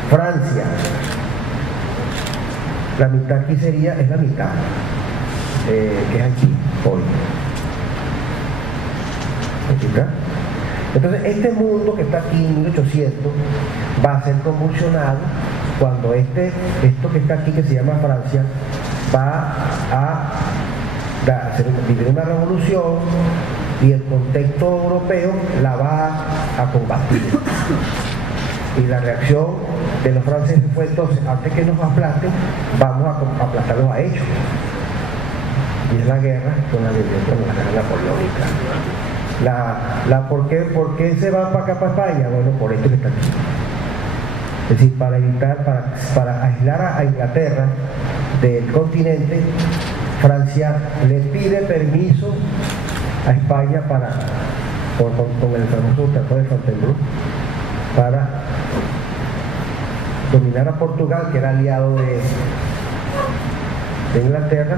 Francia, la mitad aquí es la mitad, que es aquí, hoy. Entonces, este mundo que está aquí en 1800 va a ser convulsionado cuando esto que está aquí, que se llama Francia, va a vivir una revolución y el contexto europeo la va a combatir. Y la reacción de los franceses fue entonces, antes que nos aplasten, vamos a aplastarlos a ellos. Y es la guerra con la guerra napoleónica. ¿Por qué se van para acá, para España? Bueno, por esto que está aquí. Es decir, para evitar, para aislar a Inglaterra del continente, Francia le pide permiso a España con el famoso Tratado de Fontainebleau, para dominar a Portugal, que era aliado de Inglaterra.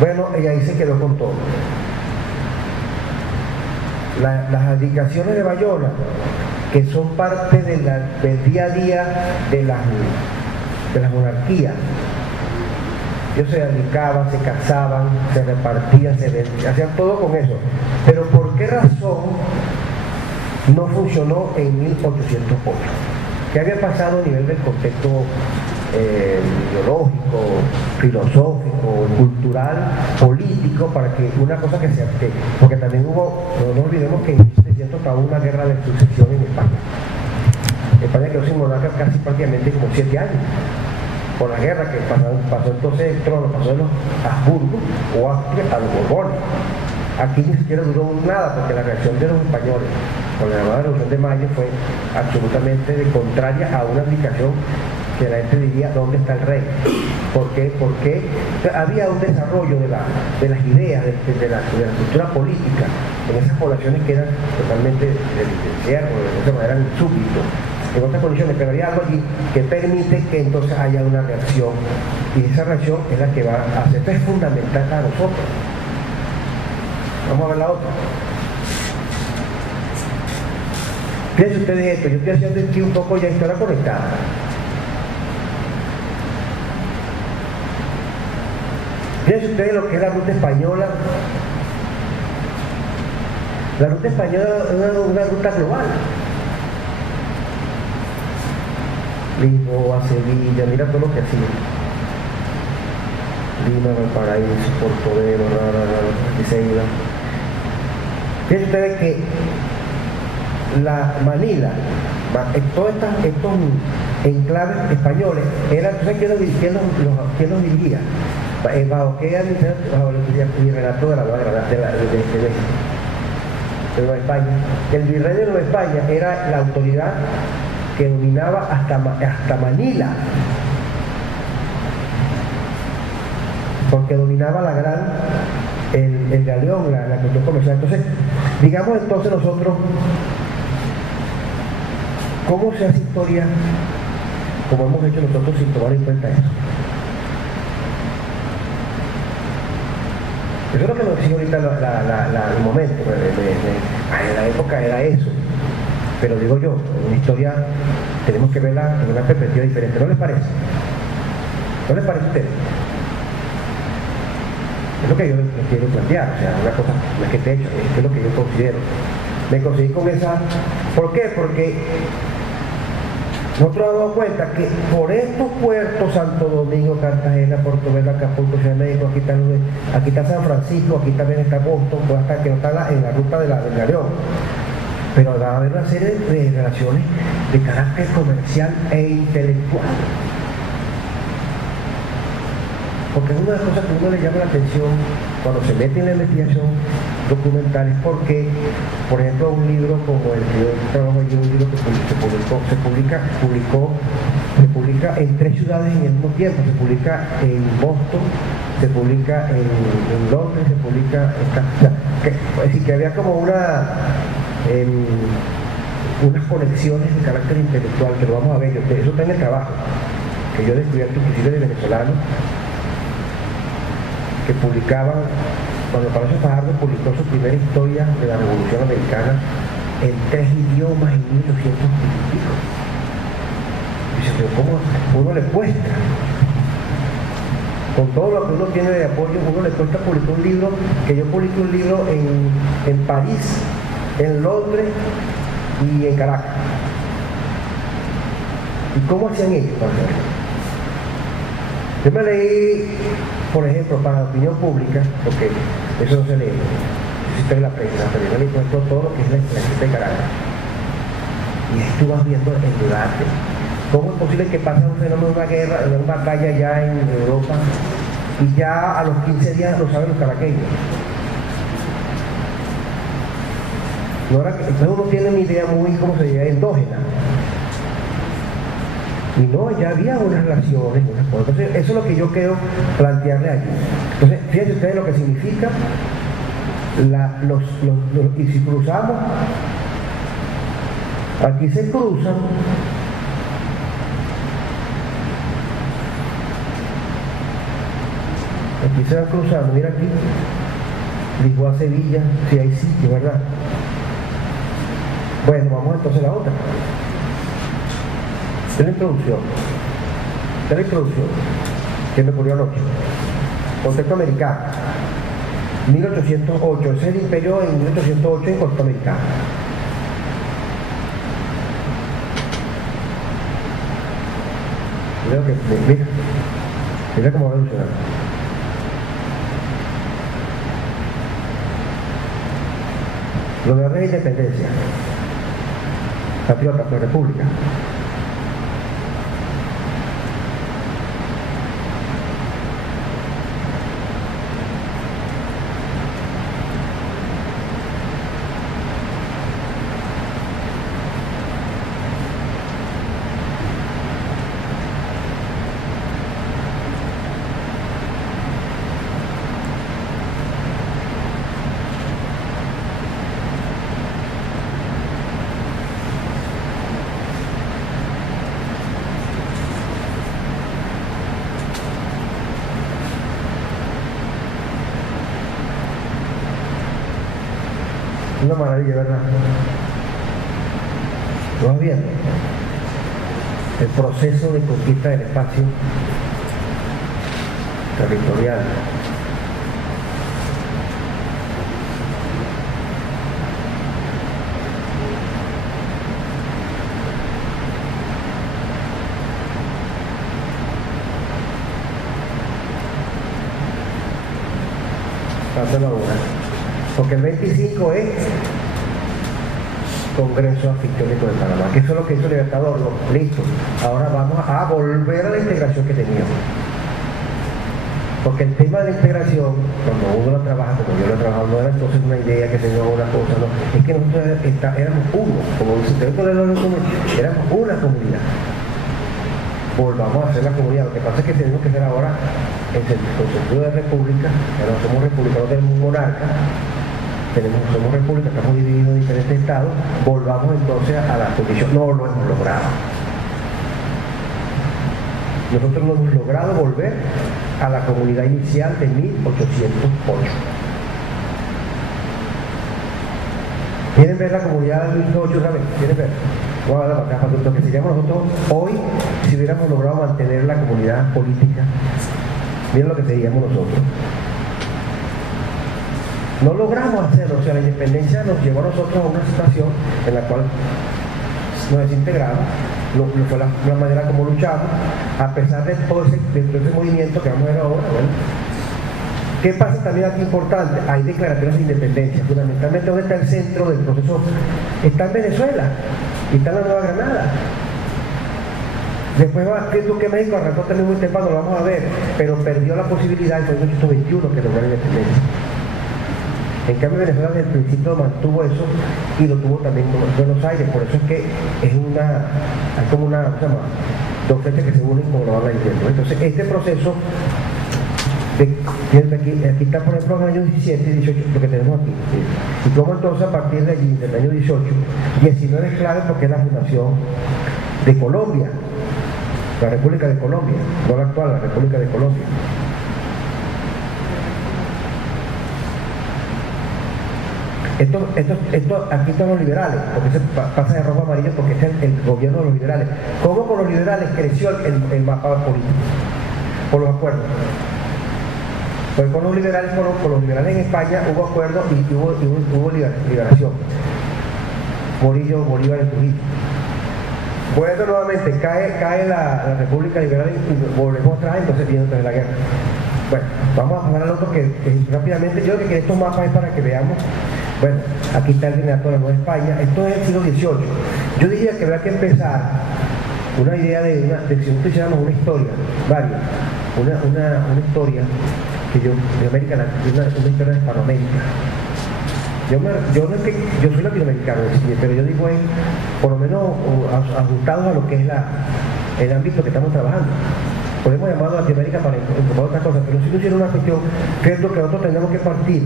Bueno, y ahí se quedó con todo. Las abdicaciones de Bayona, que son parte del día a día de las monarquías. Ellos se abdicaban, se casaban, se repartían, se vendían, hacían todo con eso. Pero ¿por qué razón no funcionó en 1808? ¿Qué había pasado a nivel del contexto ideológico, filosófico, cultural, político, para que una cosa que se... Porque también hubo, no nos olvidemos que en 1700 acabó una guerra de sucesión en España. España quedó sin monarca casi prácticamente como 7 años. Por la guerra que pasó entonces el trono, pasó de los Habsburgo o Austria a los Borbones. Aquí ni siquiera duró nada, porque la reacción de los españoles con la llamada Revolución de Mayo fue absolutamente contraria a una abdicación que la gente diría, ¿dónde está el rey? ¿Por qué? Porque había un desarrollo de las ideas, de la cultura política en esas poblaciones que eran totalmente penitenciarias, o de alguna manera eran súbditos, en otras condiciones, pero había algo allí que permite que entonces haya una reacción, y esa reacción es la que va a ser, es fundamental para nosotros. Vamos a ver la otra. Fíjense ustedes esto, yo estoy haciendo aquí un poco ya historia conectada. Fíjense ustedes lo que es la ruta española. La ruta española es una ruta global. Lisboa, Sevilla, mira todo lo que hacía. Lima, Valparaíso, Portobelo, Iseida. Fíjense ustedes que la Manila, todos estos enclaves españoles, ¿sabes quién los dirigía? Bajo qué administración, el Renato de Nueva España. El virrey de Nueva España era la autoridad que dominaba hasta Manila, porque dominaba el galeón, la cuestión comercial. Entonces, digamos entonces nosotros, ¿cómo se hace historia como hemos hecho nosotros sin tomar en cuenta eso? Eso es lo que nos decía ahorita el momento, en la época era eso. Pero digo yo, en una historia tenemos que verla en una perspectiva diferente. ¿No les parece? ¿No les parece a ustedes? Es lo que yo les quiero plantear, o sea, una cosa, no es que esté hecho, es lo que yo considero. Me conseguí con esa... ¿Por qué? Porque nosotros nos damos cuenta que por estos puertos, Santo Domingo, Cartagena, Portobelo, Acapulco, Ciudad de México, aquí está San Francisco, aquí también está Boston, pues hasta que no está en la ruta del Galeón. pero va a haber una serie de relaciones de carácter comercial e intelectual. Porque es una de las cosas que a uno le llama la atención cuando se mete en la investigación documental, es porque, por ejemplo, un libro como el que yo trabajo allí, un libro que se publica en 3 ciudades en el mismo tiempo, se publica en Boston, se publica en Londres, se publica es decir, que había como unas conexiones de carácter intelectual, que lo vamos a ver, eso está en el trabajo, que yo he descubierto inclusive de venezolanos, que publicaban, cuando Palacio Fajardo publicó su primera historia de la Revolución Americana en 3 idiomas en 1800 y pico. Dice, pero ¿cómo uno le cuesta? Con todo lo que uno tiene de apoyo, uno le cuesta publicar un libro, que yo publiqué un libro en París, en Londres y en Caracas. ¿Y cómo hacían ellos para hacerlo? Yo me leí, por ejemplo, para la opinión pública, porque eso no se lee, existe en la prensa, pero yo le encuentro todo lo que es la escrita de Caracas. Y ahí tú vas viendo el debate. ¿Cómo es posible que pase un fenómeno de una guerra, de una batalla ya en Europa, y ya a los 15 días lo saben los caraqueños? Entonces uno tiene una idea muy, ¿cómo se diría?, endógena. Y no, ya había unas relaciones, unas cosas. Entonces, eso es lo que yo quiero plantearle allí. Entonces, fíjense ustedes lo que significa y si cruzamos, aquí se cruzan aquí se van cruzando, mira aquí, Lisboa, Sevilla, si hay sitio, ¿verdad? Bueno, vamos entonces a la otra. Esta es la introducción que me ocurrió anoche. Contexto americano, 1808, ese es el imperio en 1808 en contexto americano. Mira cómo va a evolucionar. Lo de la Reina Independencia, patriota, pero república. Una maravilla, ¿verdad? ¿Lo vas viendo? El proceso de conquista del espacio territorial. Pásalo ahora. Porque el 25 es Congreso Anfictiónico de Panamá, que eso es lo que hizo Libertador, listo, ahora vamos a volver a la integración que teníamos. Porque el tema de la integración, cuando uno lo trabaja, como yo lo he trabajado, no era entonces una idea que se dio una cosa, no, es que nosotros éramos uno, como dice usted, éramos una comunidad. Volvamos a hacer la comunidad, lo que pasa es que tenemos que hacer ahora en sentido de república, ahora somos republicanos del monarca, somos república, estamos divididos en diferentes estados, volvamos entonces a la condición, no lo hemos logrado. Nosotros no hemos logrado volver a la comunidad inicial de 1808. ¿Quieren ver la comunidad de 1808 otra vez? ¿Quieren ver? Vamos a dar acá, lo que seríamos nosotros hoy, si hubiéramos logrado mantener la comunidad política. Miren lo que seríamos nosotros. No logramos hacerlo, o sea, la independencia nos llevó a nosotros a una situación en la cual nos desintegramos, fue la manera como luchamos, a pesar de todo ese movimiento que vamos a ver ahora, bueno, ¿Qué pasa también aquí importante? Hay declaraciones de independencia. Fundamentalmente, ¿dónde está el centro del proceso? Está en Venezuela y está en la Nueva Granada. Después va, que México arrancó también muy temprano, lo vamos a ver, pero perdió la posibilidad en 1821 que logró la independencia. En cambio, Venezuela desde el principio mantuvo eso y lo tuvo también con Buenos Aires. Por eso es que es hay como una, ¿cómo se llama? Dos fechas que se unen como lo van a ir viendo. Entonces, este proceso, aquí está, por ejemplo, en el año 17 y 18, lo que tenemos aquí. Y como entonces, a partir de allí, del año 18, 19 es clave porque es la fundación de Colombia, la República de Colombia, no la actual, la República de Colombia. Aquí están los liberales, porque se pasa de rojo a amarillo porque este es el gobierno de los liberales. ¿Cómo con los liberales creció el mapa político? Por los acuerdos. Pues con los liberales en España hubo acuerdos y hubo liberación. Morillo, Bolívar y Trujillo. Bueno, nuevamente cae la República Liberal y volvemos atrás, entonces viene otra vez la guerra. Bueno, vamos a pasar al otro que rápidamente, yo creo que estos mapas es para que veamos. Bueno, aquí está el Virreinato de la Nueva España, esto es el siglo XVIII. Yo diría que habrá que empezar una idea de si nosotros llamamos una historia, una historia que de América Latina, una historia de Hispanoamérica. Yo soy latinoamericano, pero yo digo por lo menos ajustados a lo que es el ámbito que estamos trabajando. Podemos llamarlo Latinoamérica para informar otras cosas, pero si no hiciera una cuestión, creo que nosotros tenemos que partir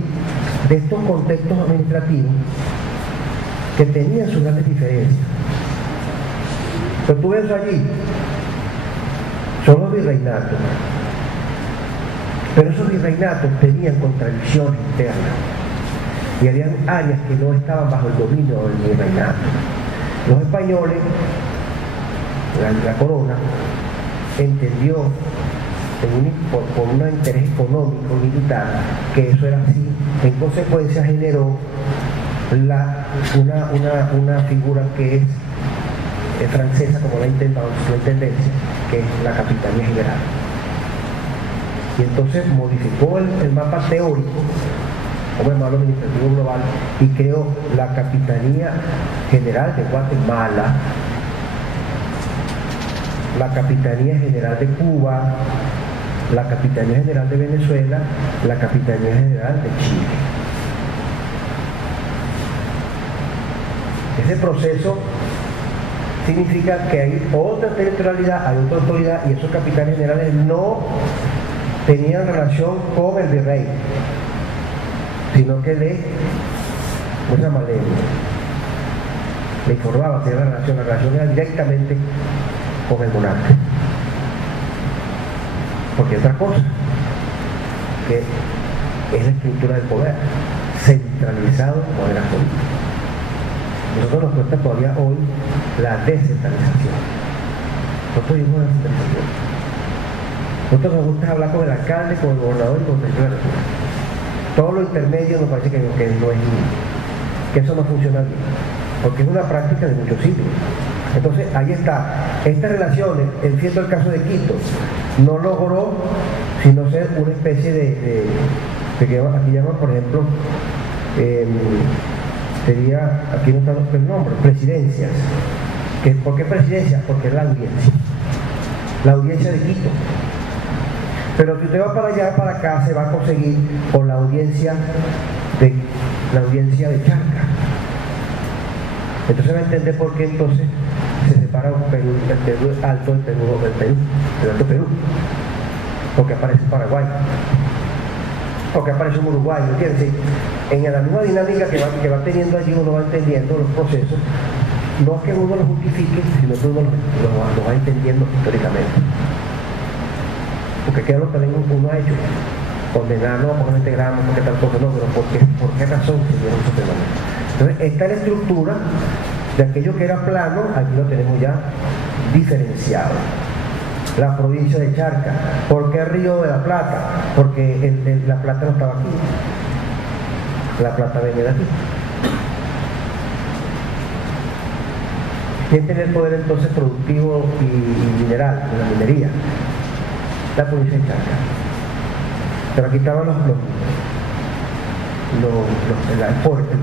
de estos contextos administrativos que tenían sus grandes diferencias. Pero tú ves allí, son los virreinatos, pero esos virreinatos tenían contradicciones internas y habían áreas que no estaban bajo el dominio del virreinato. Los españoles, la corona, entendió por un interés económico militar que eso era así. En consecuencia generó una figura que es francesa, como la intendencia, que es la capitanía general. Y entonces modificó el mapa teórico, como el mapa administrativo global, y creó la Capitanía General de Guatemala, la Capitanía General de Cuba, la Capitanía General de Venezuela, la Capitanía General de Chile. Ese proceso significa que hay otra territorialidad, hay otra autoridad, y esos capitanes generales no tenían relación con el virrey, sino que le informaba, tenía la relación era directamente con el monarca. Porque otra cosa, que es la estructura del poder, centralizado como era político. Nosotros nos cuesta todavía hoy la descentralización. Nosotros vivimos la descentralización. Nosotros nos gusta hablar con el alcalde, con el gobernador y con el presidente de la República. Todo lo intermedio nos parece que no es que eso no funciona bien, porque es una práctica de muchos siglos. Entonces, ahí está. Estas relaciones, entiendo el caso de Quito, no logró sino ser una especie de que aquí llaman, por ejemplo, sería, aquí no está el nombre, presidencias. ¿Por qué presidencias? Porque es la audiencia de Quito. Pero si usted va para allá, para acá, se va a conseguir con la audiencia de Charca. Entonces va a entender por qué entonces se separa el Perú alto del Alto Perú, porque aparece Paraguay, porque aparece un Uruguay, ¿me entiendes? En la misma dinámica que va teniendo allí, uno va entendiendo los procesos, no es que uno los justifique, sino que uno los va entendiendo históricamente. Porque queda lo que uno ha hecho, condenarlo, por no integrarlo, porque tal cosa, no, pero ¿por qué razón se dieron esos fenómenos? Entonces, esta es la estructura de aquello que era plano, aquí lo tenemos ya diferenciado. La provincia de Charca. ¿Por qué Río de la Plata? Porque la Plata no estaba aquí. La Plata venía de aquí. ¿Quién tiene el poder entonces productivo y mineral, de la minería? La provincia de Charca. pero aquí estaban el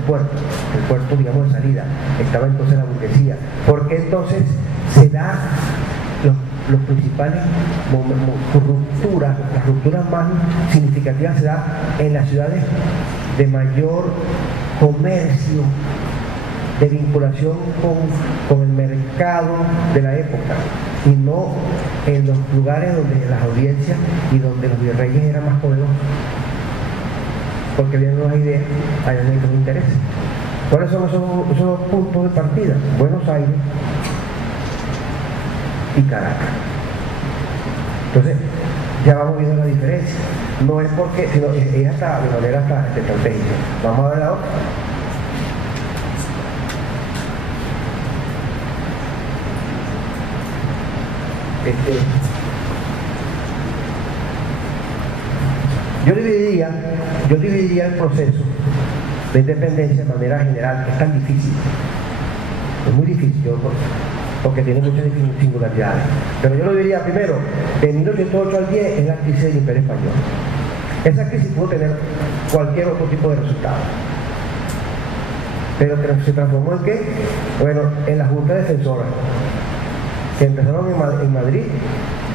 puerto, digamos, de salida, estaba entonces la burguesía. ¿Por qué entonces se da los principales rupturas, las rupturas más significativas se dan en las ciudades de mayor comercio, de vinculación con el mercado de la época, y no en los lugares donde las audiencias y donde los virreyes eran más poderosos? Porque vienen nuevas ideas, hay otros intereses. ¿Cuáles son esos puntos de partida? Buenos Aires y Caracas. Entonces, ya vamos viendo la diferencia. No es porque, sino es hasta de manera hasta estratégica. Vamos a ver la otra. Yo dividiría el proceso de independencia de manera general. Es tan difícil, es muy difícil, porque tiene muchas singularidades, pero yo lo diría primero, de 1808 al 10 es la crisis del Imperio Español. Esa crisis pudo tener cualquier otro tipo de resultado, pero se transformó en ¿qué? Bueno, en la Junta Defensora, que empezaron en Madrid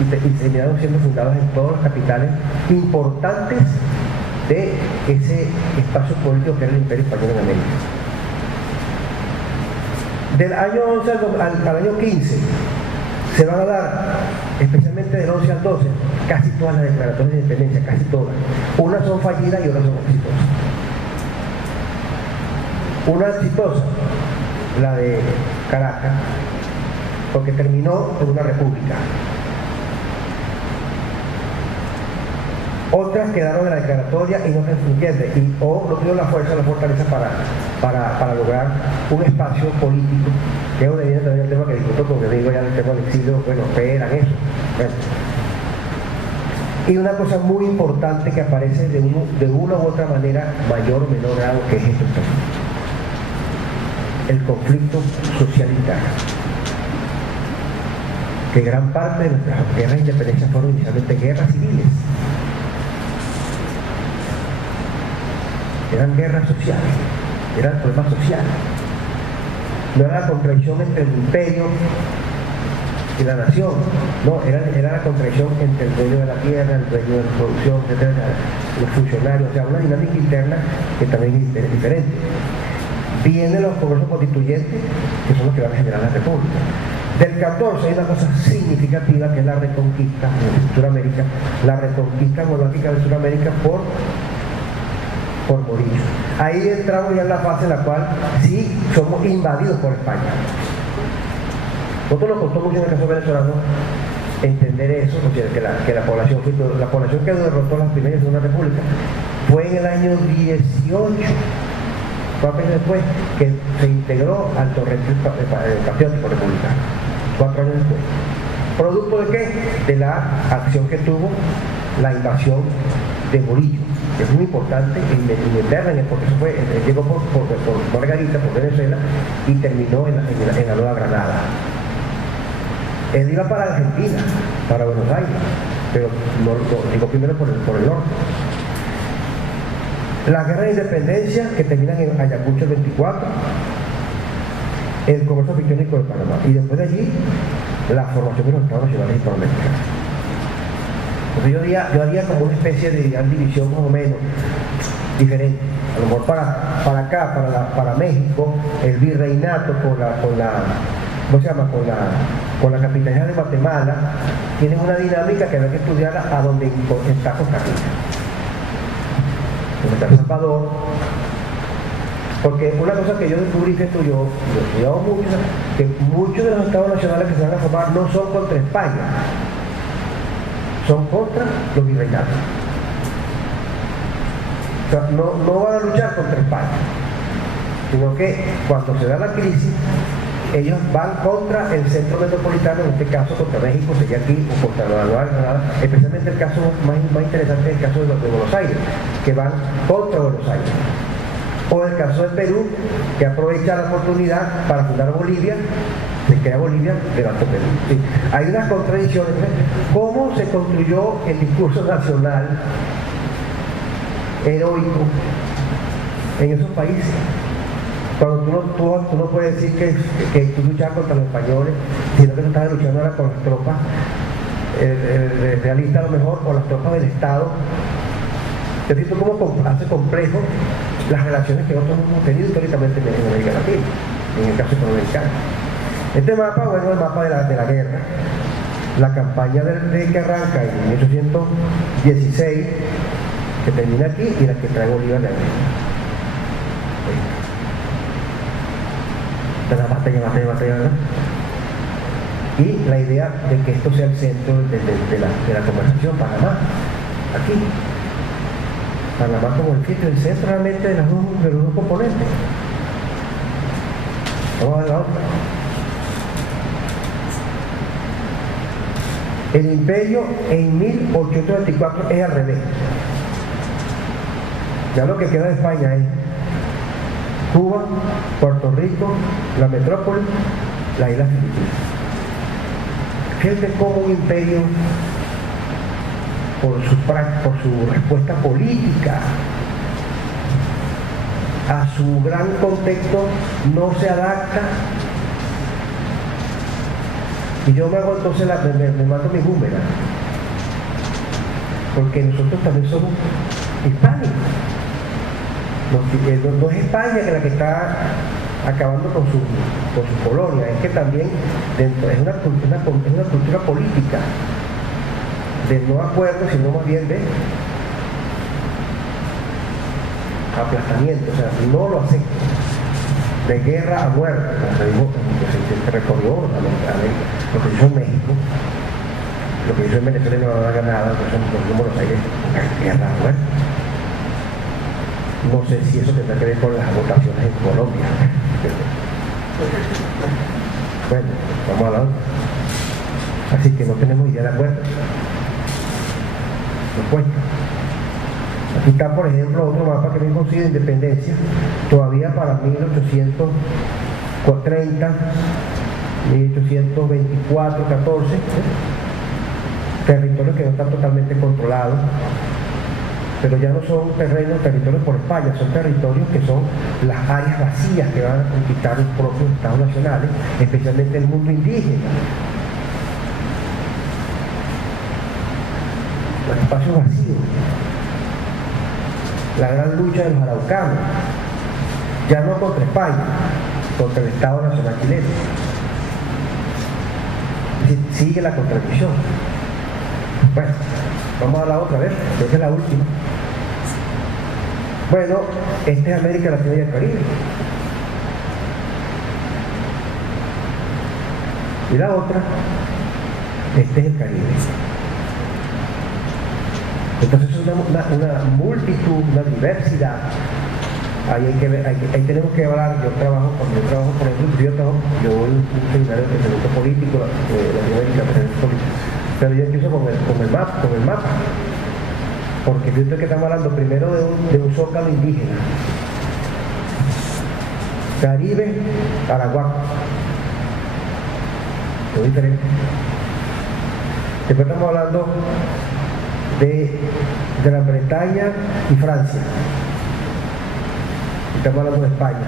y terminaron siendo fundadas en todas las capitales importantes de ese espacio político que era el Imperio Español en América. Del año 11 al año 15 se van a dar, especialmente del 11 al 12, casi todas las declaratorias de independencia, casi todas. Unas son fallidas y otras son exitosas. Una exitosa, la de Caracas, porque terminó en una república. Otras quedaron en la declaratoria y no se entiende, o no tuvieron la fuerza, la fortaleza para lograr un espacio político, que es donde viene también el tema que discuto con mi amigo ya el tema del exilio, bueno, ¿qué eran eso? Bueno. Y una cosa muy importante que aparece de una u otra manera, mayor o menor grado, que es esto: el conflicto social interno. Que gran parte de nuestras guerras de independencia fueron inicialmente guerras civiles. Eran guerras sociales, eran problemas sociales. No era la contradicción entre el imperio y la nación, no, era la contradicción entre el dueño de la tierra, el dueño de la producción, etcétera, los funcionarios, o sea, una dinámica interna que también es diferente. Vienen los congresos constituyentes, que son los que van a generar la república. Del 14 hay una cosa significativa, que es la reconquista de Sudamérica, la reconquista monárquica de Sudamérica por Morillo. Ahí entramos ya en la fase en la cual sí somos invadidos por España. Nosotros nos costó mucho en el caso venezolano entender eso, que la población que derrotó las primeras y segunda república fue en el año 18, 4 años después, que se integró al torrente patriótico republicano, 4 años después. ¿Producto de qué? De la acción que tuvo la invasión de Morillo, que es muy importante en Inglaterra, porque eso llegó por Margarita, por Venezuela, y terminó en la Nueva Granada. Él iba para Argentina, para Buenos Aires, pero llegó primero por el norte. La guerra de independencia, que termina en Ayacucho el 24, el comercio fictíonico de Panamá, y después de allí la formación de los Estados Nacionales Hispanoamericanos. Entonces yo haría como una especie de división más o menos diferente. A lo mejor para acá, para México, el virreinato con la capitanía de Guatemala tiene una dinámica que había que estudiar a donde está Costa Rica, donde está El Salvador. Porque una cosa que yo descubrí, que yo estudiado mucho, que muchos de los estados nacionales que se van a formar no son contra España, son contra los virreinatos. O sea, no van a luchar contra España, sino que cuando se da la crisis, ellos van contra el centro metropolitano, en este caso contra México, sería aquí, o contra Nueva Granada, especialmente el caso más interesante es el caso de Buenos Aires, que van contra Buenos Aires. O el caso de Perú, que aprovecha la oportunidad para fundar Bolivia, se crea Bolivia, levantó Perú. Sí. Hay unas contradicciones. ¿Cómo se construyó el discurso nacional heroico en esos países. Cuando tú no puedes decir que tú luchabas contra los españoles, sino que tú estabas luchando ahora con las tropas realistas a lo mejor, o las tropas del Estado. Es decir, cómo hace complejo las relaciones que nosotros hemos tenido históricamente en América Latina, en el caso económico. Este mapa, bueno, es el mapa de la guerra, la campaña que arranca en 1816, que termina aquí, y la que trae Bolívar de aquí. La batalla, ¿verdad? Y la idea de que esto sea el centro de la conversación, Panamá, aquí. Panamá como el centro realmente de los dos componentes. Vamos a ver la otra. El imperio en 1824 es al revés. Ya lo que queda de España es Cuba, Puerto Rico, la metrópoli, la isla Filipinas. Fíjense cómo un imperio, por su respuesta política a su gran contexto, no se adapta. Y yo me hago entonces, me mando mi boomerang, porque nosotros también somos hispánicos. No es España la que está acabando con su colonia, es que también es una cultura política de no acuerdo, sino más bien de aplastamiento, o sea, no lo acepto, de guerra a muerte, como se recorrió lo que hizo en México, lo que hizo en Venezuela no va a ganar nada, lo que hizo en Buenos Aires, guerra a muerte. No sé si eso tendrá que ver con las votaciones en Colombia. Bueno, vamos a hablar. Así que no tenemos idea de acuerdo. No cuesta. Aquí está, por ejemplo, otro mapa que me consigue de independencia, todavía para 1830, 1824, 14, territorios que no están totalmente controlados, pero ya no son territorios por España, son territorios que son las áreas vacías que van a conquistar los propios estados nacionales, especialmente el mundo indígena. Los espacios vacíos. La gran lucha de los araucanos, ya no contra España, contra el Estado Nacional chileno. Sigue la contradicción. Bueno, vamos a la otra vez, creo que es la última. Bueno, este es América Latina y el Caribe. Y la otra, este es el Caribe. Entonces es una multitud, una diversidad. Ahí tenemos que hablar. Yo trabajo por ejemplo, yo voy a un seminario de pensamiento político, Latinoamérica, pero yo empiezo con el mapa. Porque yo creo que estamos hablando primero de un zócalo indígena. Caribe, Araguaco. Es diferente. Después estamos hablando de Gran Bretaña y Francia. Estamos hablando de España.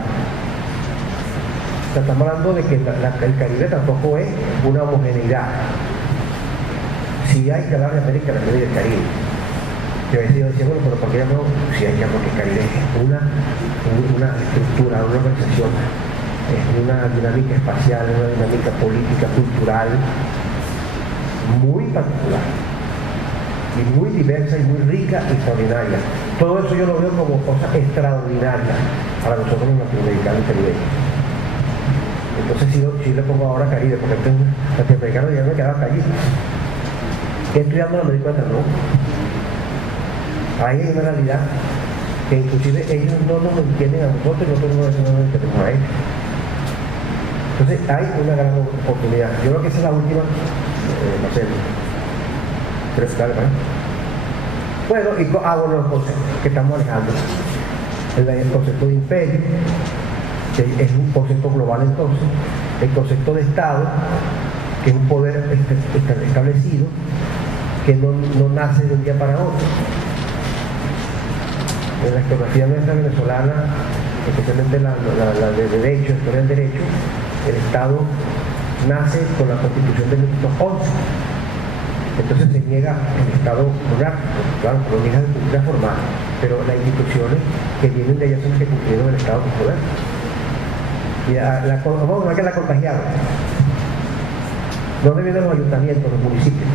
O sea, estamos hablando de que el Caribe tampoco es una homogeneidad. Sí hay que hablar de América Latina y del Caribe. Yo decía, bueno, pero ¿por qué no? Sí hay que hablar, porque el Caribe es una estructura, una organización, es una dinámica espacial, una dinámica política, cultural, muy particular. Y muy diversa y muy rica y extraordinaria. Todo eso yo lo veo como cosa extraordinaria para nosotros los latinoamericanos y caribeños. Entonces si le pongo ahora Caribe, porque los latinoamericanos ya me he quedado allí. Estudiando la América Latina, no. Ahí hay una realidad que inclusive ellos no nos entienden a nosotros y nosotros no nos entendemos a ellos. Entonces hay una gran oportunidad. Yo creo que esa es la última, Marcelo. Pero está bien. Bueno, bueno, los conceptos que estamos manejando. El concepto de imperio, que es un concepto global entonces. El concepto de Estado, que es un poder establecido, que no nace de un día para otro. en la historiografía nuestra venezolana, especialmente la de derecho, historia del derecho, el Estado nace con la Constitución de 1911. Entonces se niega el Estado monárquico, claro, lo niega de cultura formal, pero las instituciones que vienen de allá son las que cumplieron el Estado con poder. Y vamos a ver que la contagiaron. ¿Dónde vienen los ayuntamientos, los municipios?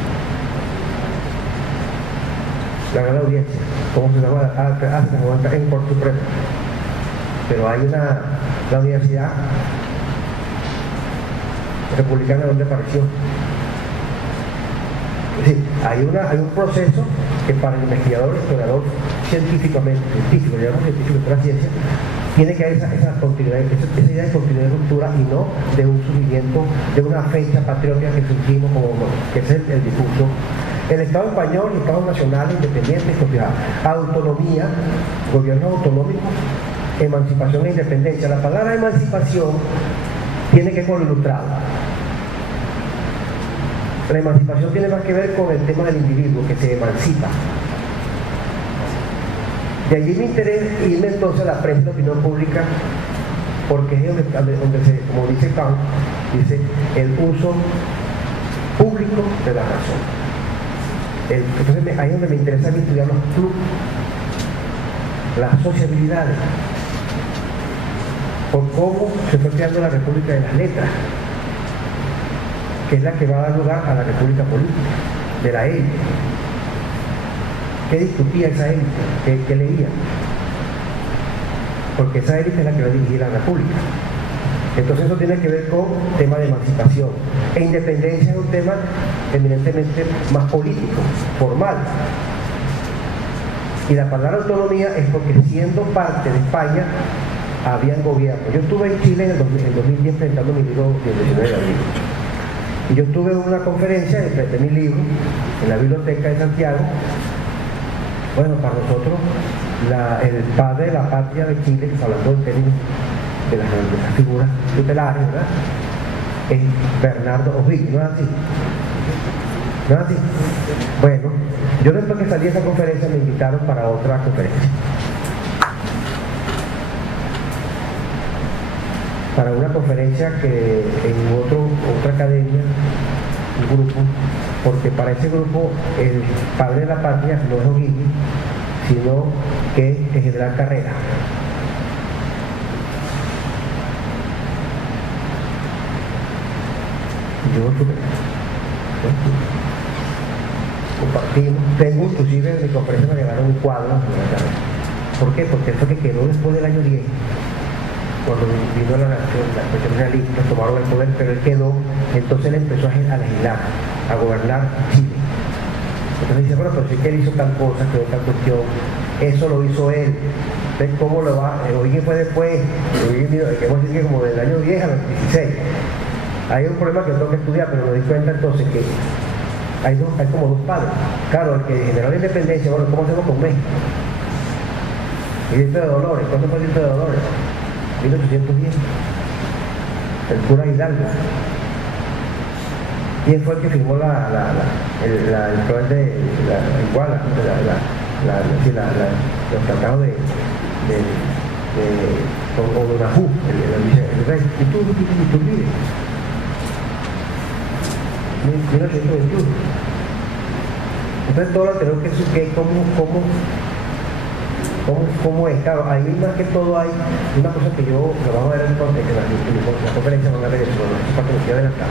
La gran audiencia, ¿cómo se llama? En Corte Suprema. Pero hay la universidad republicana donde apareció. Es decir, hay un proceso que para el investigador, historiador, científico, digamos científico de la ciencia, tiene que haber esa continuidad, esa idea de continuidad de ruptura y no de un surgimiento de una fecha patriótica que surgimos como que es el discurso. El Estado español, el Estado nacional, independiente, autonomía, gobiernos autonómicos, emancipación e independencia. La palabra emancipación tiene que ver con lo ilustrado. La emancipación tiene más que ver con el tema del individuo que se emancipa. De allí mi interés irme entonces a la prensa y la opinión pública, porque es donde se, como dice Kant, dice el uso público de la razón. Entonces ahí es donde me interesa estudiar los clubes, las sociabilidades, por cómo se fue creando la República de las Letras, que es la que va a dar lugar a la República Política, de la élite. ¿Qué discutía esa élite? ¿Qué leía? Porque esa élite es la que va a dirigir la República. Entonces eso tiene que ver con tema de emancipación. E independencia es un tema eminentemente más político, formal. Y la palabra autonomía es porque siendo parte de España, habían gobierno. Yo estuve en Chile en el 2010 presentando mi libro el 19 de abril. Y yo estuve en una conferencia, presenté mi libro en la Biblioteca de Santiago. Bueno, para nosotros, el padre de la patria de Chile, hablando en términos de las figuras tutelares, ¿verdad?, es Bernardo O'Higgins, ¿no es así? ¿No es así? Bueno, yo después que salí de esa conferencia me invitaron para otra conferencia. Para una conferencia que en otra academia, un grupo, porque para ese grupo el padre de la patria no es O'Higgins, sino que es el general Carrera. Yo compartimos, tengo inclusive en mi conferencia me regalaron un cuadro. ¿Por qué? Porque eso que quedó después del año 10, cuando vino la cuestión realista, tomaron el poder, pero él quedó, entonces él empezó a legislar, a gobernar Chile. Entonces dice, bueno, pero si que él hizo tal cosa, quedó tal cuestión, eso lo hizo él. Entonces, ¿cómo lo va? O'Higgins fue después, queremos decir que como del año 10 al 16. Hay un problema que tengo que estudiar, pero me di cuenta entonces que hay como dos padres. Claro, el que generó la independencia, bueno, ¿cómo hacemos con México? El grito de Dolores, ¿cuándo fue el grito de Dolores? 1810. El cura Hidalgo. ¿Quién fue el que firmó el plan de Iguala, los tratados de Odonajú, el rey? Y tú vives. 1921. Entonces todo lo tenemos que decir cómo es. Claro, ahí más que todo hay una cosa que lo vamos a ver en la conferencia, no me regreso, para que me quede adelantado.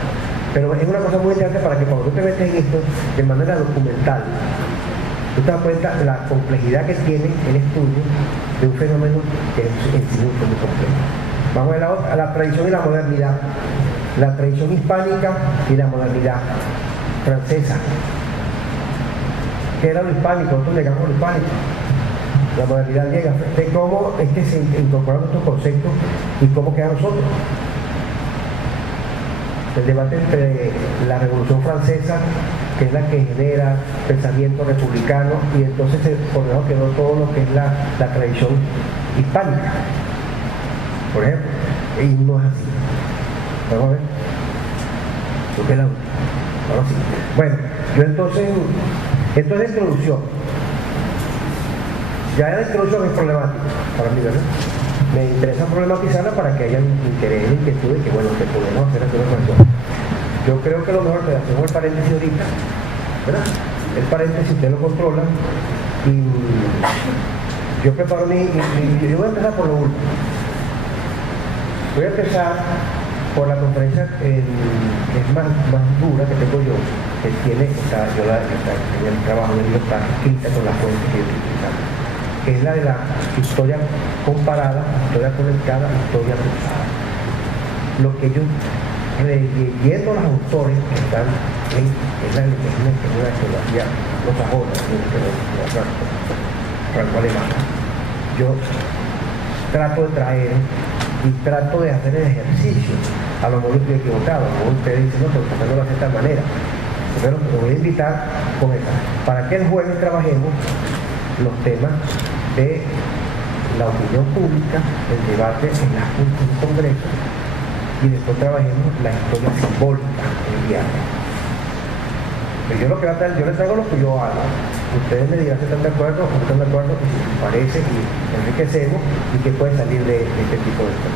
Pero es una cosa muy interesante para que cuando tú te metes en esto de manera documental, tú te das cuenta de la complejidad que tiene el estudio de un fenómeno que es en sí muy complejo. Vamos a la tradición y la modernidad. La tradición hispánica y la modernidad francesa. ¿Qué era lo hispánico? Nosotros negamos lo hispánico. La modernidad llega. De cómo es que se incorporan estos conceptos y cómo queda nosotros. El debate entre la Revolución Francesa, que es la que genera pensamiento republicano, y entonces por debajo quedó todo lo que es la tradición hispánica, por ejemplo, y no es así. Vamos a ver. ¿Qué es la última? Ahora sí. Bueno, yo entonces, esto es la introducción. Ya la introducción es problemática para mí, ¿verdad? Me interesa problematizarla para que haya interés, inquietud y que, bueno, que podemos hacer alguna cuestión. Yo creo que lo mejor que hacemos el paréntesis ahorita, ¿verdad? El paréntesis usted lo controla y yo preparo yo voy a empezar por lo último. Voy a empezar por la conferencia que es más dura que tengo yo, que tiene en el trabajo de ellos, está escrita con la fuente que yo estoy utilizando, que es la de la historia comparada, historia conectada, historia cruzada. Lo que yo, leyendo los autores que están en la historiografía, los sajones, franco-alemana, yo trato de traer y trato de hacer el ejercicio. A lo mejor estoy equivocado, a lo mejor ustedes dicen, no, pero ¿por qué no lo hace de tal manera? Pero los voy a invitar con esta, para que el jueves trabajemos los temas de la opinión pública, el debate en un congreso, y después trabajemos la historia simbólica del viaje. Pero yo les traigo lo que yo hago. Ustedes me dirán si están de acuerdo o no están de acuerdo, y si les parece, y enriquecemos, y qué puede salir de este tipo de cosas.